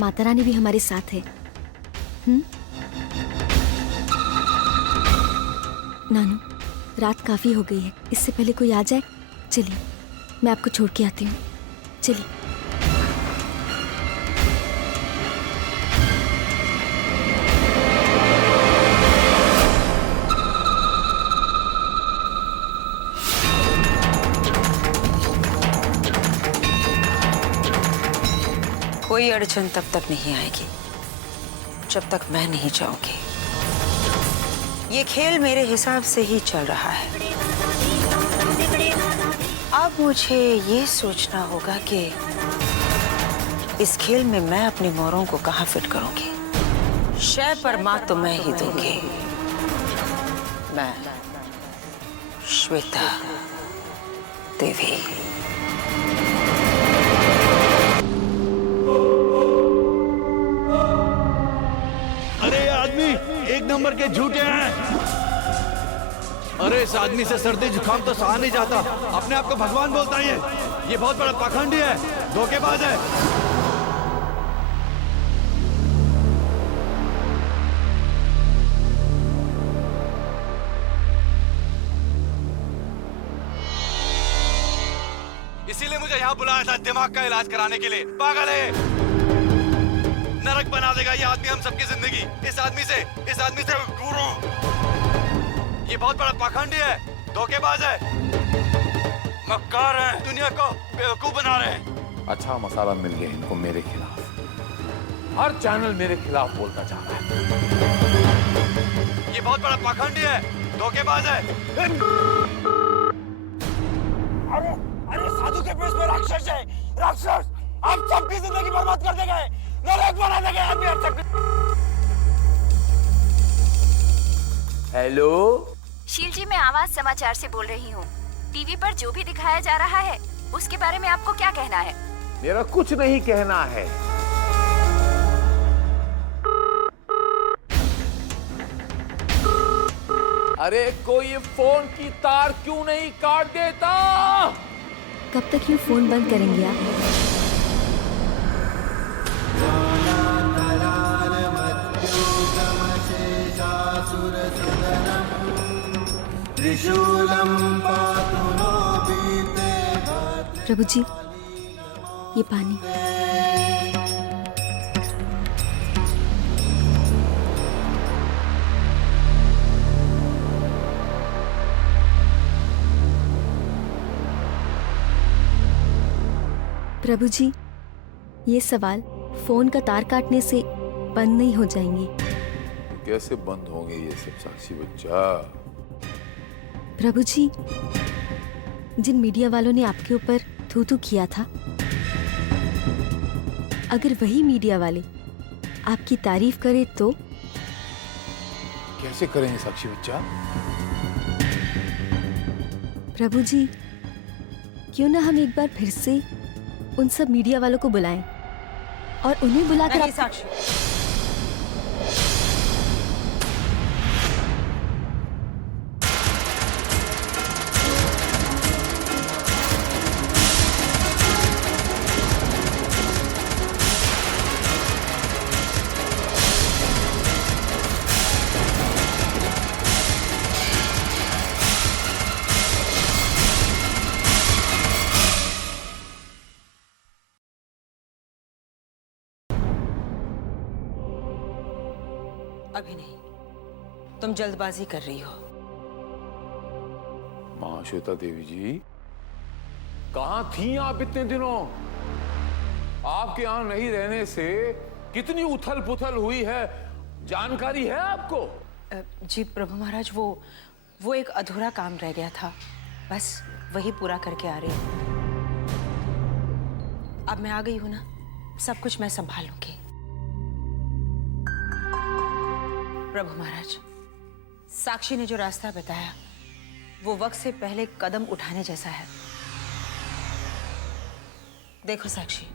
माता रानी भी हमारे साथ है। नानू, रात काफी हो गई है, इससे पहले कोई आ जाए। चलिए, मैं आपको छोड़ के आती हूँ। चलिए। कोई अड़चन तब तक नहीं आएगी जब तक मैं नहीं चाहूंगी। ये खेल मेरे हिसाब से ही चल रहा है। अब मुझे ये सोचना होगा कि इस खेल में मैं अपनी मोहरों को कहाँ फिट करूंगी। शय पर मात तो मैं ही दूंगी। मैं श्वेता देवी। अरे आदमी एक नंबर के झूठे हैं। अरे इस आदमी से सर्दी जुकाम तो सहा नहीं जाता, अपने आप को भगवान बोलता है। ये बहुत बड़ा पाखंडी है, धोखेबाज है। इसीलिए मुझे यहाँ बुलाया था, दिमाग का इलाज कराने के लिए। पागल है, नरक बना देगा ये आदमी हम सबकी जिंदगी। इस आदमी से दूर रहो। ये बहुत बड़ा पाखंडी है, धोखेबाज है, मक्कार है, दुनिया को बेवकूफ बना रहे हैं। अच्छा मसाला मिल गया इनको मेरे खिलाफ। हर चैनल मेरे खिलाफ बोलता जा रहा है। ये बहुत बड़ा पाखंडी है, धोखेबाज है। अरे साधु के पेश में राक्षस है, राक्षस। आप सबकी जिंदगी बर्बाद कर देंगे, नरक बना देंगे आदमी आप सबकी। हेलो शील जी, मैं आवाज समाचार से बोल रही हूँ। टीवी पर जो भी दिखाया जा रहा है उसके बारे में आपको क्या कहना है? मेरा कुछ नहीं कहना है। अरे कोई फोन की तार क्यों नहीं काट देता? कब तक यूँ फोन बंद करेंगे आप? प्रभु जी, ये पानी। प्रभु जी, ये सवाल फोन का तार काटने से बंद नहीं हो जाएंगे। कैसे बंद होंगे ये सब साक्षी बच्चा? प्रभु जी, जिन मीडिया वालों ने आपके ऊपर थू-थू किया था, अगर वही मीडिया वाले आपकी तारीफ करे तो? कैसे करेंगे साक्षी बच्चा? प्रभु जी, क्यों ना हम एक बार फिर से उन सब मीडिया वालों को बुलाएं और उन्हें बुलाकर साक्षी, अभी नहीं, तुम जल्दबाजी कर रही हो। महाश्वेता देवी जी, कहां थी आप इतने दिनों? आपके यहां नहीं रहने से कितनी उथल पुथल हुई है, जानकारी है आपको? जी प्रभु महाराज, वो एक अधूरा काम रह गया था, बस वही पूरा करके आ रही हूँ। अब मैं आ गई हूं ना, सब कुछ मैं संभाल लूंगी। प्रभु महाराज, साक्षी ने जो रास्ता बताया वो वक्त से पहले कदम उठाने जैसा है। देखो साक्षी,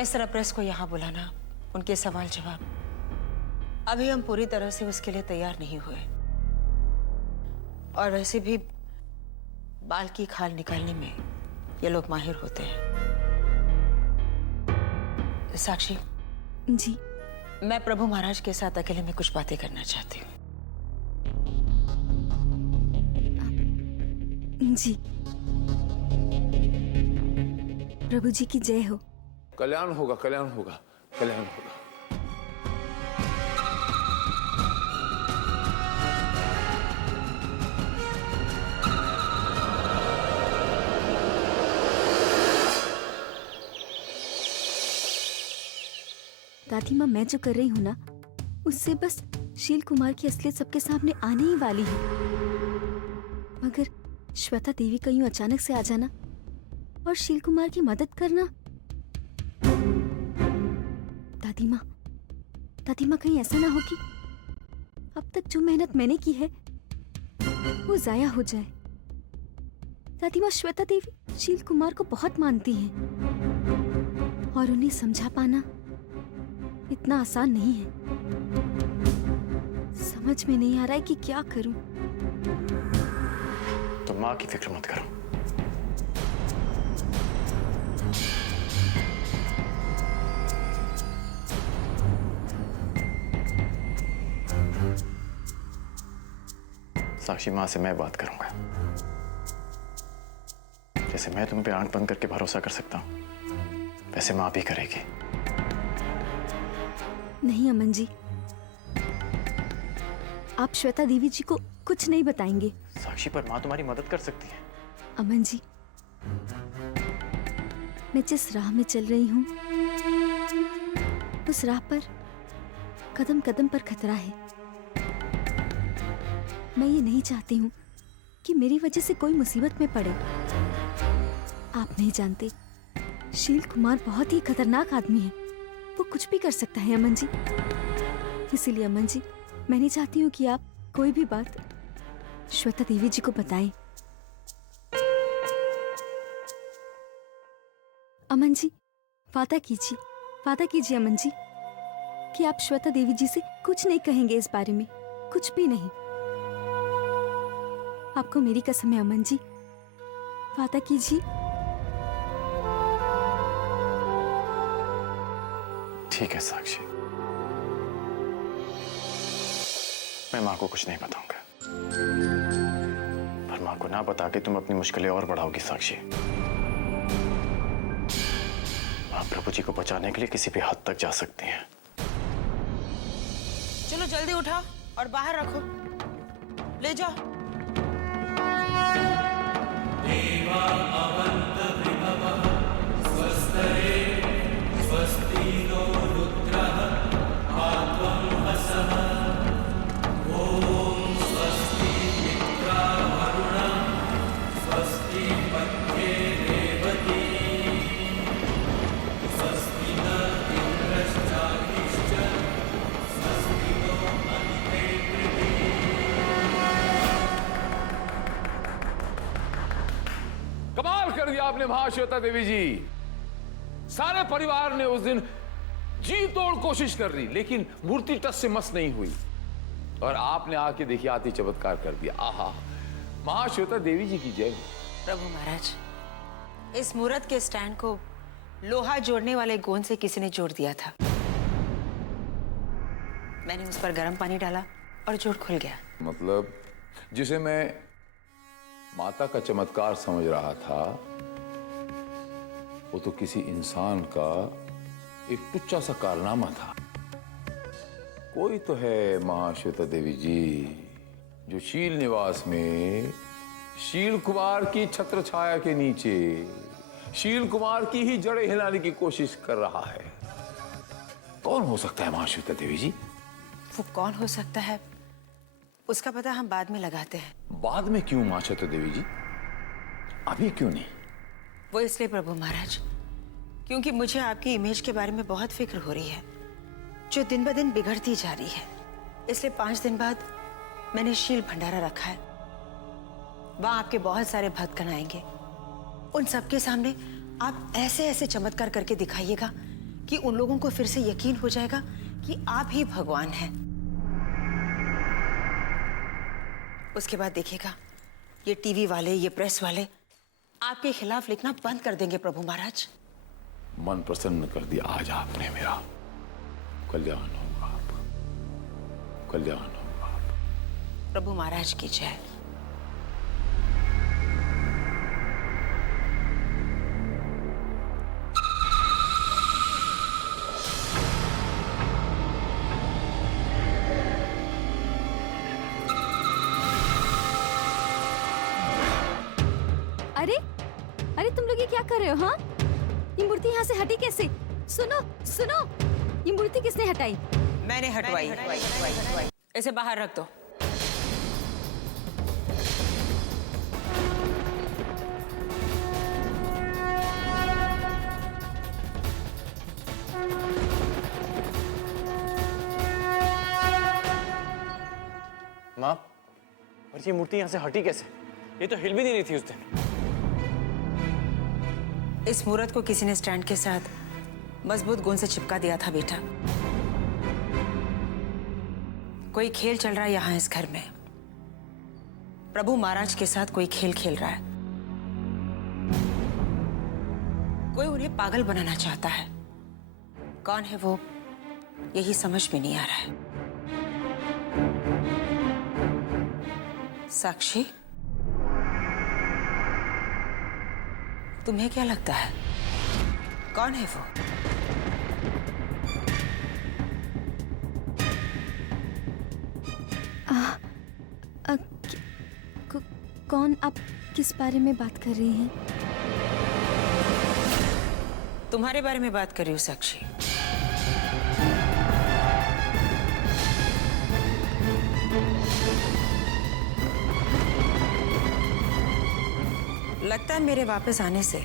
इस तरह प्रेस को यहां बुलाना, उनके सवाल जवाब, अभी हम पूरी तरह से उसके लिए तैयार नहीं हुए। और वैसे भी बाल की खाल निकालने में ये लोग माहिर होते हैं। साक्षी जी, मैं प्रभु महाराज के साथ अकेले में कुछ बातें करना चाहती हूँ। जी, प्रभु जी की जय हो। कल्याण होगा, कल्याण होगा, कल्याण होगा। दादी माँ, मैं जो कर रही हूँ ना, उससे बस शील कुमार की असलियत सबके सामने आने ही वाली है। मगर श्वेता देवी का यूं अचानक से आ जाना और शील कुमार की मदद करना, दादी माँ कहीं ऐसा ना हो कि अब तक जो मेहनत मैंने की है वो जाया हो जाए। दादी माँ, श्वेता देवी शील कुमार को बहुत मानती हैं और उन्हें समझा पाना इतना आसान नहीं है। समझ में नहीं आ रहा है कि क्या करूं। तो माँ की फिक्र मत करो। साक्षी, माँ से मैं बात करूंगा। जैसे मैं तुम पे आंख बंद करके भरोसा कर सकता हूं, वैसे माँ भी करेगी। नहीं अमन जी, आप श्वेता देवी जी को कुछ नहीं बताएंगे। साक्षी, पर माँ तुम्हारी मदद कर सकती है। अमन जी, मैं जिस राह में चल रही हूँ उस राह पर कदम कदम पर खतरा है। मैं ये नहीं चाहती हूँ कि मेरी वजह से कोई मुसीबत में पड़े। आप नहीं जानते, शील कुमार बहुत ही खतरनाक आदमी है, वो कुछ भी कर सकता है अमन जी। इसीलिए अमन जी, मैं नहीं चाहती हूँ कि आप कोई भी बात श्वेता देवी जी को बताएं। अमन जी, वादा कीजिए अमन जी कि आप श्वेता देवी जी से कुछ नहीं कहेंगे इस बारे में, कुछ भी नहीं। आपको मेरी कसम है अमन जी, वादा कीजिए। ठीक है साक्षी, मैं माँ को कुछ नहीं बताऊंगा, पर माँ को ना बता के तुम अपनी मुश्किलें और बढ़ाओगी साक्षी। माँ प्रभु जी को बचाने के लिए किसी भी हद तक जा सकती हैं। चलो जल्दी उठाओ और बाहर रखो, ले जाओ। कमाल कर दिया आपने महाश्वेता देवी जी। सारे परिवार ने उस दिन जी तोड़ कोशिश कर ली, लेकिन मूर्ति टस से मस नहीं हुई। और आपने आके देखिए आती चमत्कार कर दिया। आहा, महाश्वेता देवी जी की जय। प्रभु महाराज, इस मूर्त के स्टैंड को लोहा जोड़ने वाले गोंद से किसी ने जोड़ दिया था। मैंने उस पर गर्म पानी डाला और जोड़ खुल गया। मतलब जिसे मैं माता का चमत्कार समझ रहा था, वो तो किसी इंसान का एक टुच्चा सा कारनामा था। कोई तो है महाश्वेता देवी जी जो शील निवास में शील कुमार की छत्र छाया के नीचे शील कुमार की ही जड़ें हिलाने की कोशिश कर रहा है। कौन हो सकता है महाश्वेता देवी जी? वो कौन हो सकता है उसका पता हम बाद में लगाते हैं। बाद में क्यों महाश्वेता देवी जी? अभी क्यों नहीं? वो इसलिए प्रभु महाराज क्योंकि मुझे आपकी इमेज के बारे में बहुत फिक्र हो रही है जो दिन ब दिन बिगड़ती जा रही है। इसलिए 5 दिन बाद मैंने शील भंडारा रखा है। वहां आपके बहुत सारे भक्तगण आएंगे। उन सबके सामने आप ऐसे ऐसे चमत्कार करके दिखाइएगा कि उन लोगों को फिर से यकीन हो जाएगा कि आप ही भगवान हैं। उसके बाद देखिएगा ये टीवी वाले ये प्रेस वाले आपके खिलाफ लिखना बंद कर देंगे प्रभु महाराज। मन प्रसन्न कर दिया आज आपने मेरा। कल्याण होगा आप, कल्याण होगा आप। प्रभु महाराज की जय। अरे अरे तुम लोग ये क्या कर रहे हो? हाँ, ये मूर्ति यहाँ से हटी कैसे? सुनो सुनो, ये मूर्ति किसने हटाई? मैंने हटवाई। इसे बाहर रख दो। माँ, और ये मूर्ति यहाँ से हटी कैसे? ये तो हिल भी नहीं रही थी उस दिन। इस मूर्त को किसी ने स्टैंड के साथ मजबूत गोंद से चिपका दिया था बेटा। कोई खेल चल रहा है यहाँ इस घर में। प्रभु महाराज के साथ कोई खेल खेल रहा है। कोई उन्हें पागल बनाना चाहता है। कौन है वो यही समझ में नहीं आ रहा है। साक्षी, तुम्हें क्या लगता है कौन है वो? कौन? आप किस बारे में बात कर रही हैं? तुम्हारे बारे में बात कर रही हूँ साक्षी। लगता है मेरे वापस आने से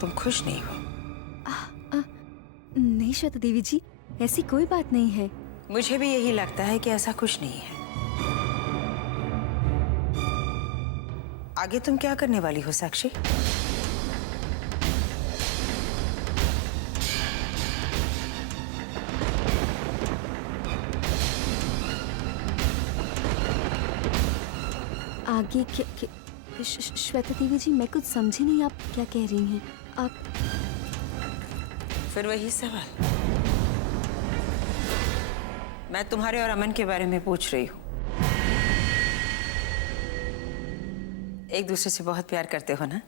तुम खुश नहीं हो। नहीं श्वेता देवी जी, ऐसी कोई बात नहीं है। मुझे भी यही लगता है कि ऐसा कुछ नहीं है। आगे तुम क्या करने वाली हो साक्षी? आगे श्वेता देवी जी, मैं कुछ समझी नहीं, आप क्या कह रही हैं? आप फिर वही सवाल मैं तुम्हारे और अमन के बारे में पूछ रही हूँ। एक दूसरे से बहुत प्यार करते हो ना?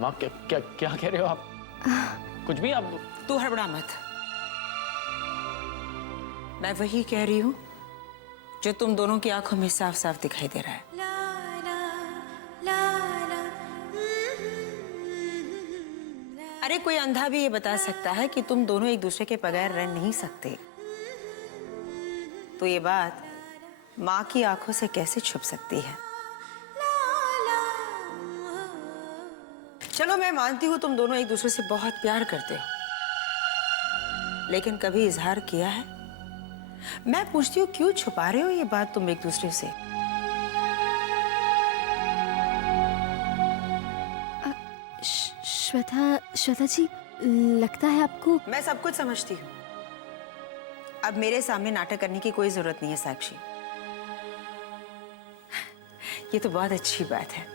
माँ, क्या कह रहे हो आप? कुछ भी आप। तू हड़बड़ा मत। मैं वही कह रही हूँ जो तुम दोनों की आंखों में साफ साफ दिखाई दे रहा है। अरे कोई अंधा भी ये बता सकता है कि तुम दोनों एक दूसरे के बगैर रह नहीं सकते। तो ये बात माँ की आंखों से कैसे छुप सकती है? चलो मैं मानती हूँ तुम दोनों एक दूसरे से बहुत प्यार करते हो, लेकिन कभी इजहार किया है? मैं पूछती हूँ क्यों छुपा रहे हो ये बात तुम एक दूसरे से? श्वेता जी, लगता है आपको। मैं सब कुछ समझती हूँ। अब मेरे सामने नाटक करने की कोई जरूरत नहीं है साक्षी। ये तो बहुत अच्छी बात है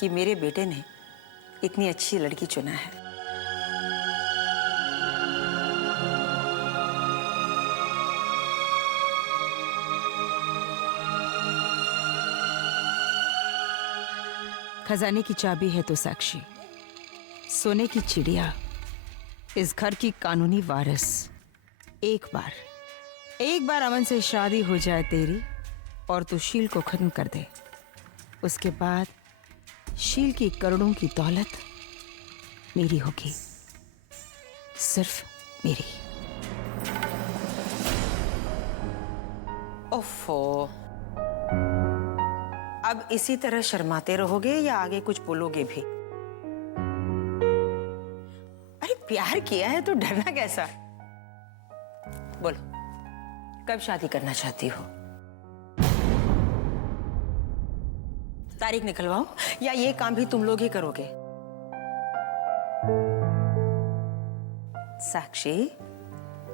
कि मेरे बेटे ने इतनी अच्छी लड़की चुना है। खजाने की चाबी है तो साक्षी, सोने की चिड़िया, इस घर की कानूनी वारिस। एक बार अमन से शादी हो जाए तेरी और तू शील को खत्म कर दे, उसके बाद शील की करोड़ों की दौलत मेरी होगी, सिर्फ मेरी। ओफो, अब इसी तरह शर्माते रहोगे या आगे कुछ बोलोगे भी? अरे प्यार किया है तो डरना कैसा? बोलो, कब शादी करना चाहती हो? तारीख निकलवाओ या ये काम भी तुम लोग ही करोगे? साक्षी,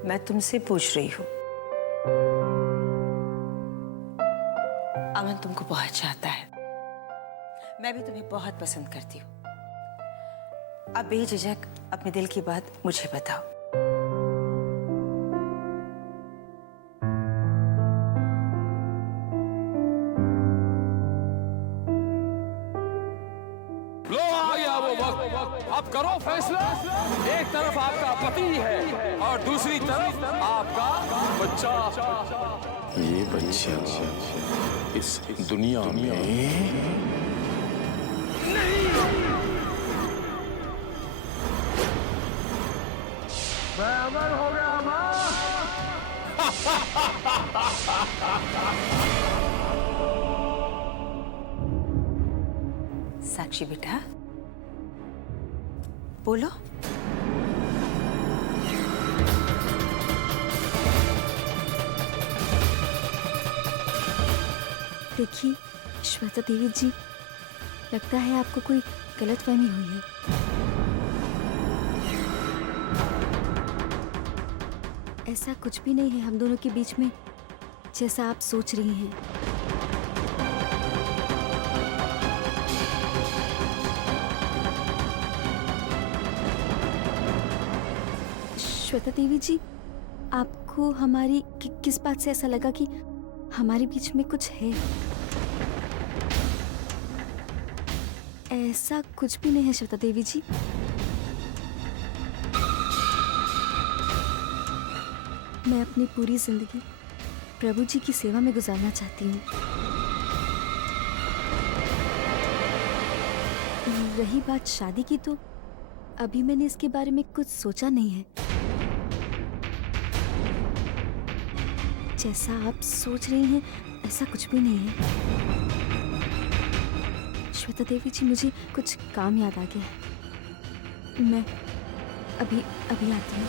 मैं तुमसे पूछ रही हूं। अमन तुमको बहुत चाहता है, मैं भी तुम्हें बहुत पसंद करती हूँ। अब बेझिझक अपने दिल की बात मुझे बताओ। लो आ गया वो वक्त, अब करो फैसला। एक तरफ आपका पति है और दूसरी तरफ आपका बच्चा। ये बच्चा इस दुनिया में मैं अमर हो गया साक्षी बेटा, बोलो। देखिए श्वेता देवी जी, लगता है आपको कोई गलतफहमी हुई है। ऐसा कुछ भी नहीं है हम दोनों के बीच में जैसा आप सोच रही हैं। श्वेता देवी जी, आपको हमारी किस बात से ऐसा लगा कि हमारे बीच में कुछ है? ऐसा कुछ भी नहीं है श्वेता देवी जी। मैं अपनी पूरी जिंदगी प्रभु जी की सेवा में गुजारना चाहती हूँ। रही बात शादी की, तो अभी मैंने इसके बारे में कुछ सोचा नहीं है। जैसा आप सोच रही हैं ऐसा कुछ भी नहीं है। श्वेता देवी जी, मुझे कुछ काम याद आ गया है, मैं अभी आती हूँ।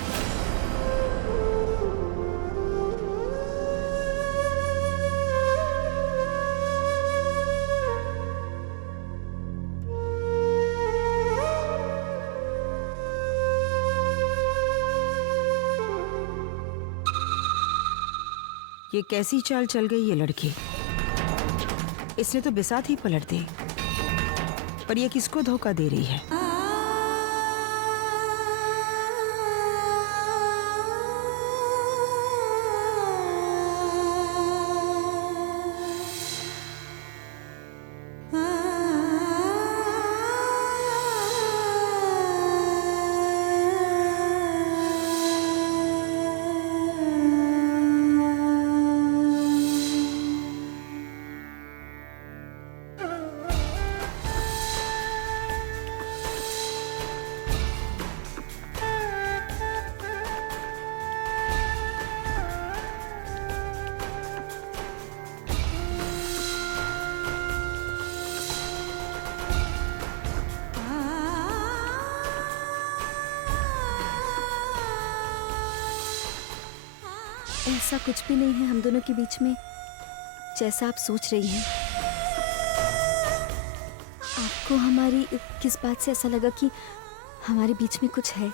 ये कैसी चाल चल गई ये लड़की? इसने तो बिसात ही पलट दी, पर ये किसको धोखा दे रही है? ऐसा कुछ भी नहीं है हम दोनों के बीच में जैसा आप सोच रही हैं। आपको हमारी किस बात से ऐसा लगा कि हमारे बीच में कुछ है?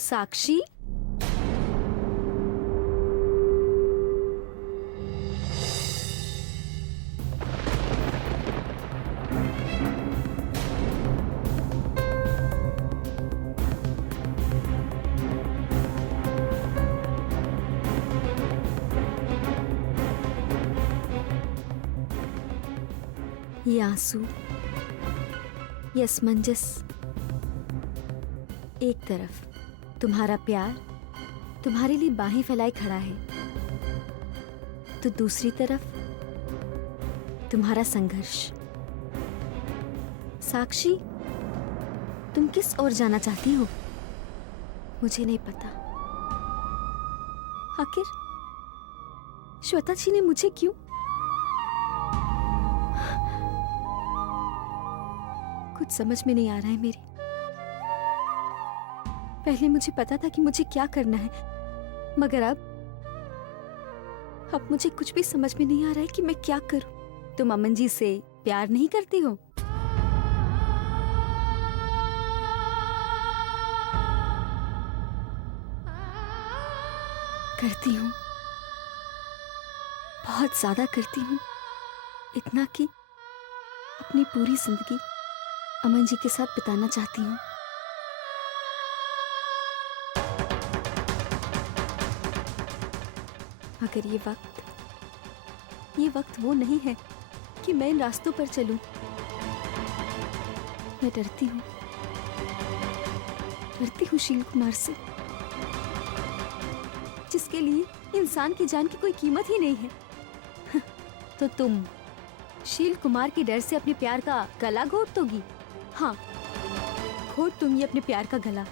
साक्षी, ये आंसू, ये असमंजस, एक तरफ तुम्हारा प्यार तुम्हारे लिए बाहें फैलाए खड़ा है, तो दूसरी तरफ तुम्हारा संघर्ष। साक्षी, तुम किस ओर जाना चाहती हो मुझे नहीं पता। आखिर श्वेता जी ने मुझे क्यों? कुछ समझ में नहीं आ रहा है मेरे। पहले मुझे पता था कि मुझे क्या करना है, मगर अब मुझे कुछ भी समझ में नहीं आ रहा है कि मैं क्या करूं। तुम अमन जी से प्यार नहीं करती हो? करती हूँ, बहुत ज्यादा करती हूँ, इतना कि अपनी पूरी जिंदगी अमन जी के साथ बिताना चाहती हूँ। मगर ये वक्त वो नहीं है कि मैं इन रास्तों पर चलूं। मैं डरती हूँ शील कुमार से, जिसके लिए इंसान की जान की कोई कीमत ही नहीं है। तो तुम शील कुमार के डर से अपने प्यार का गला घोट दोगी? हाँ, घोट दूंगी अपने प्यार का गला।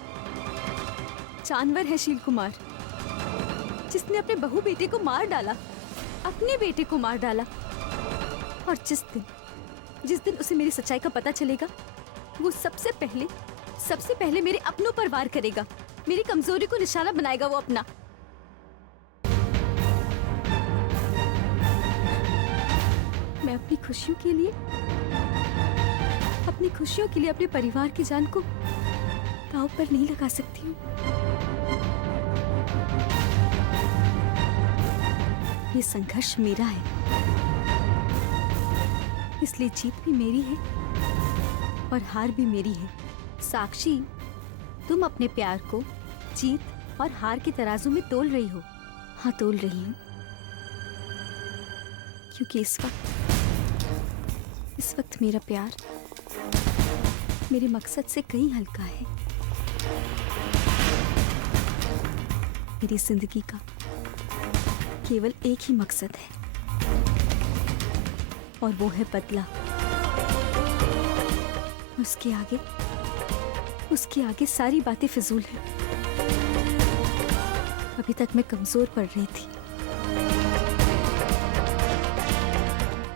जानवर है शील कुमार, जिसने अपने बहू बेटे को मार डाला, अपने बेटे को मार डाला। और जिस दिन उसे मेरी सच्चाई का पता चलेगा, वो सबसे पहले मेरे अपनों पर वार करेगा। मेरी कमजोरी को निशाना बनाएगा वो अपना। मैं अपनी खुशियों के लिए अपने परिवार की जान को दांव पर नहीं लगा सकती हूँ। ये संघर्ष मेरा है, इसलिए जीत भी मेरी है और हार भी मेरी है। साक्षी, तुम अपने प्यार को जीत और हार के तराजू में तोल रही हो। हाँ, तोल रही हूँ, क्योंकि इस वक्त मेरा प्यार मेरे मकसद से कहीं हल्का है। मेरी जिंदगी का केवल एक ही मकसद है, और वो है बदला। उसके आगे सारी बातें फिजूल हैं। अभी तक मैं कमजोर पड़ रही थी,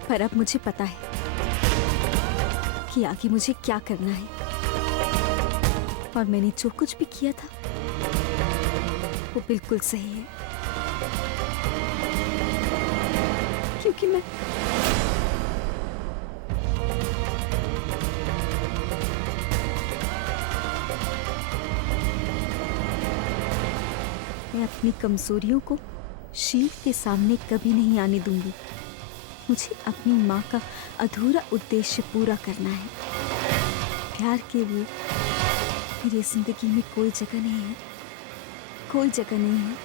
पर अब मुझे पता है कि आगे मुझे क्या करना है। और मैंने जो कुछ भी किया था वो बिल्कुल सही है, क्योंकि मैं अपनी कमजोरियों को शील के सामने कभी नहीं आने दूंगी। मुझे अपनी माँ का अधूरा उद्देश्य पूरा करना है। प्यार के लिए मेरी जिंदगी में कोई जगह नहीं है, कोई जगह नहीं है।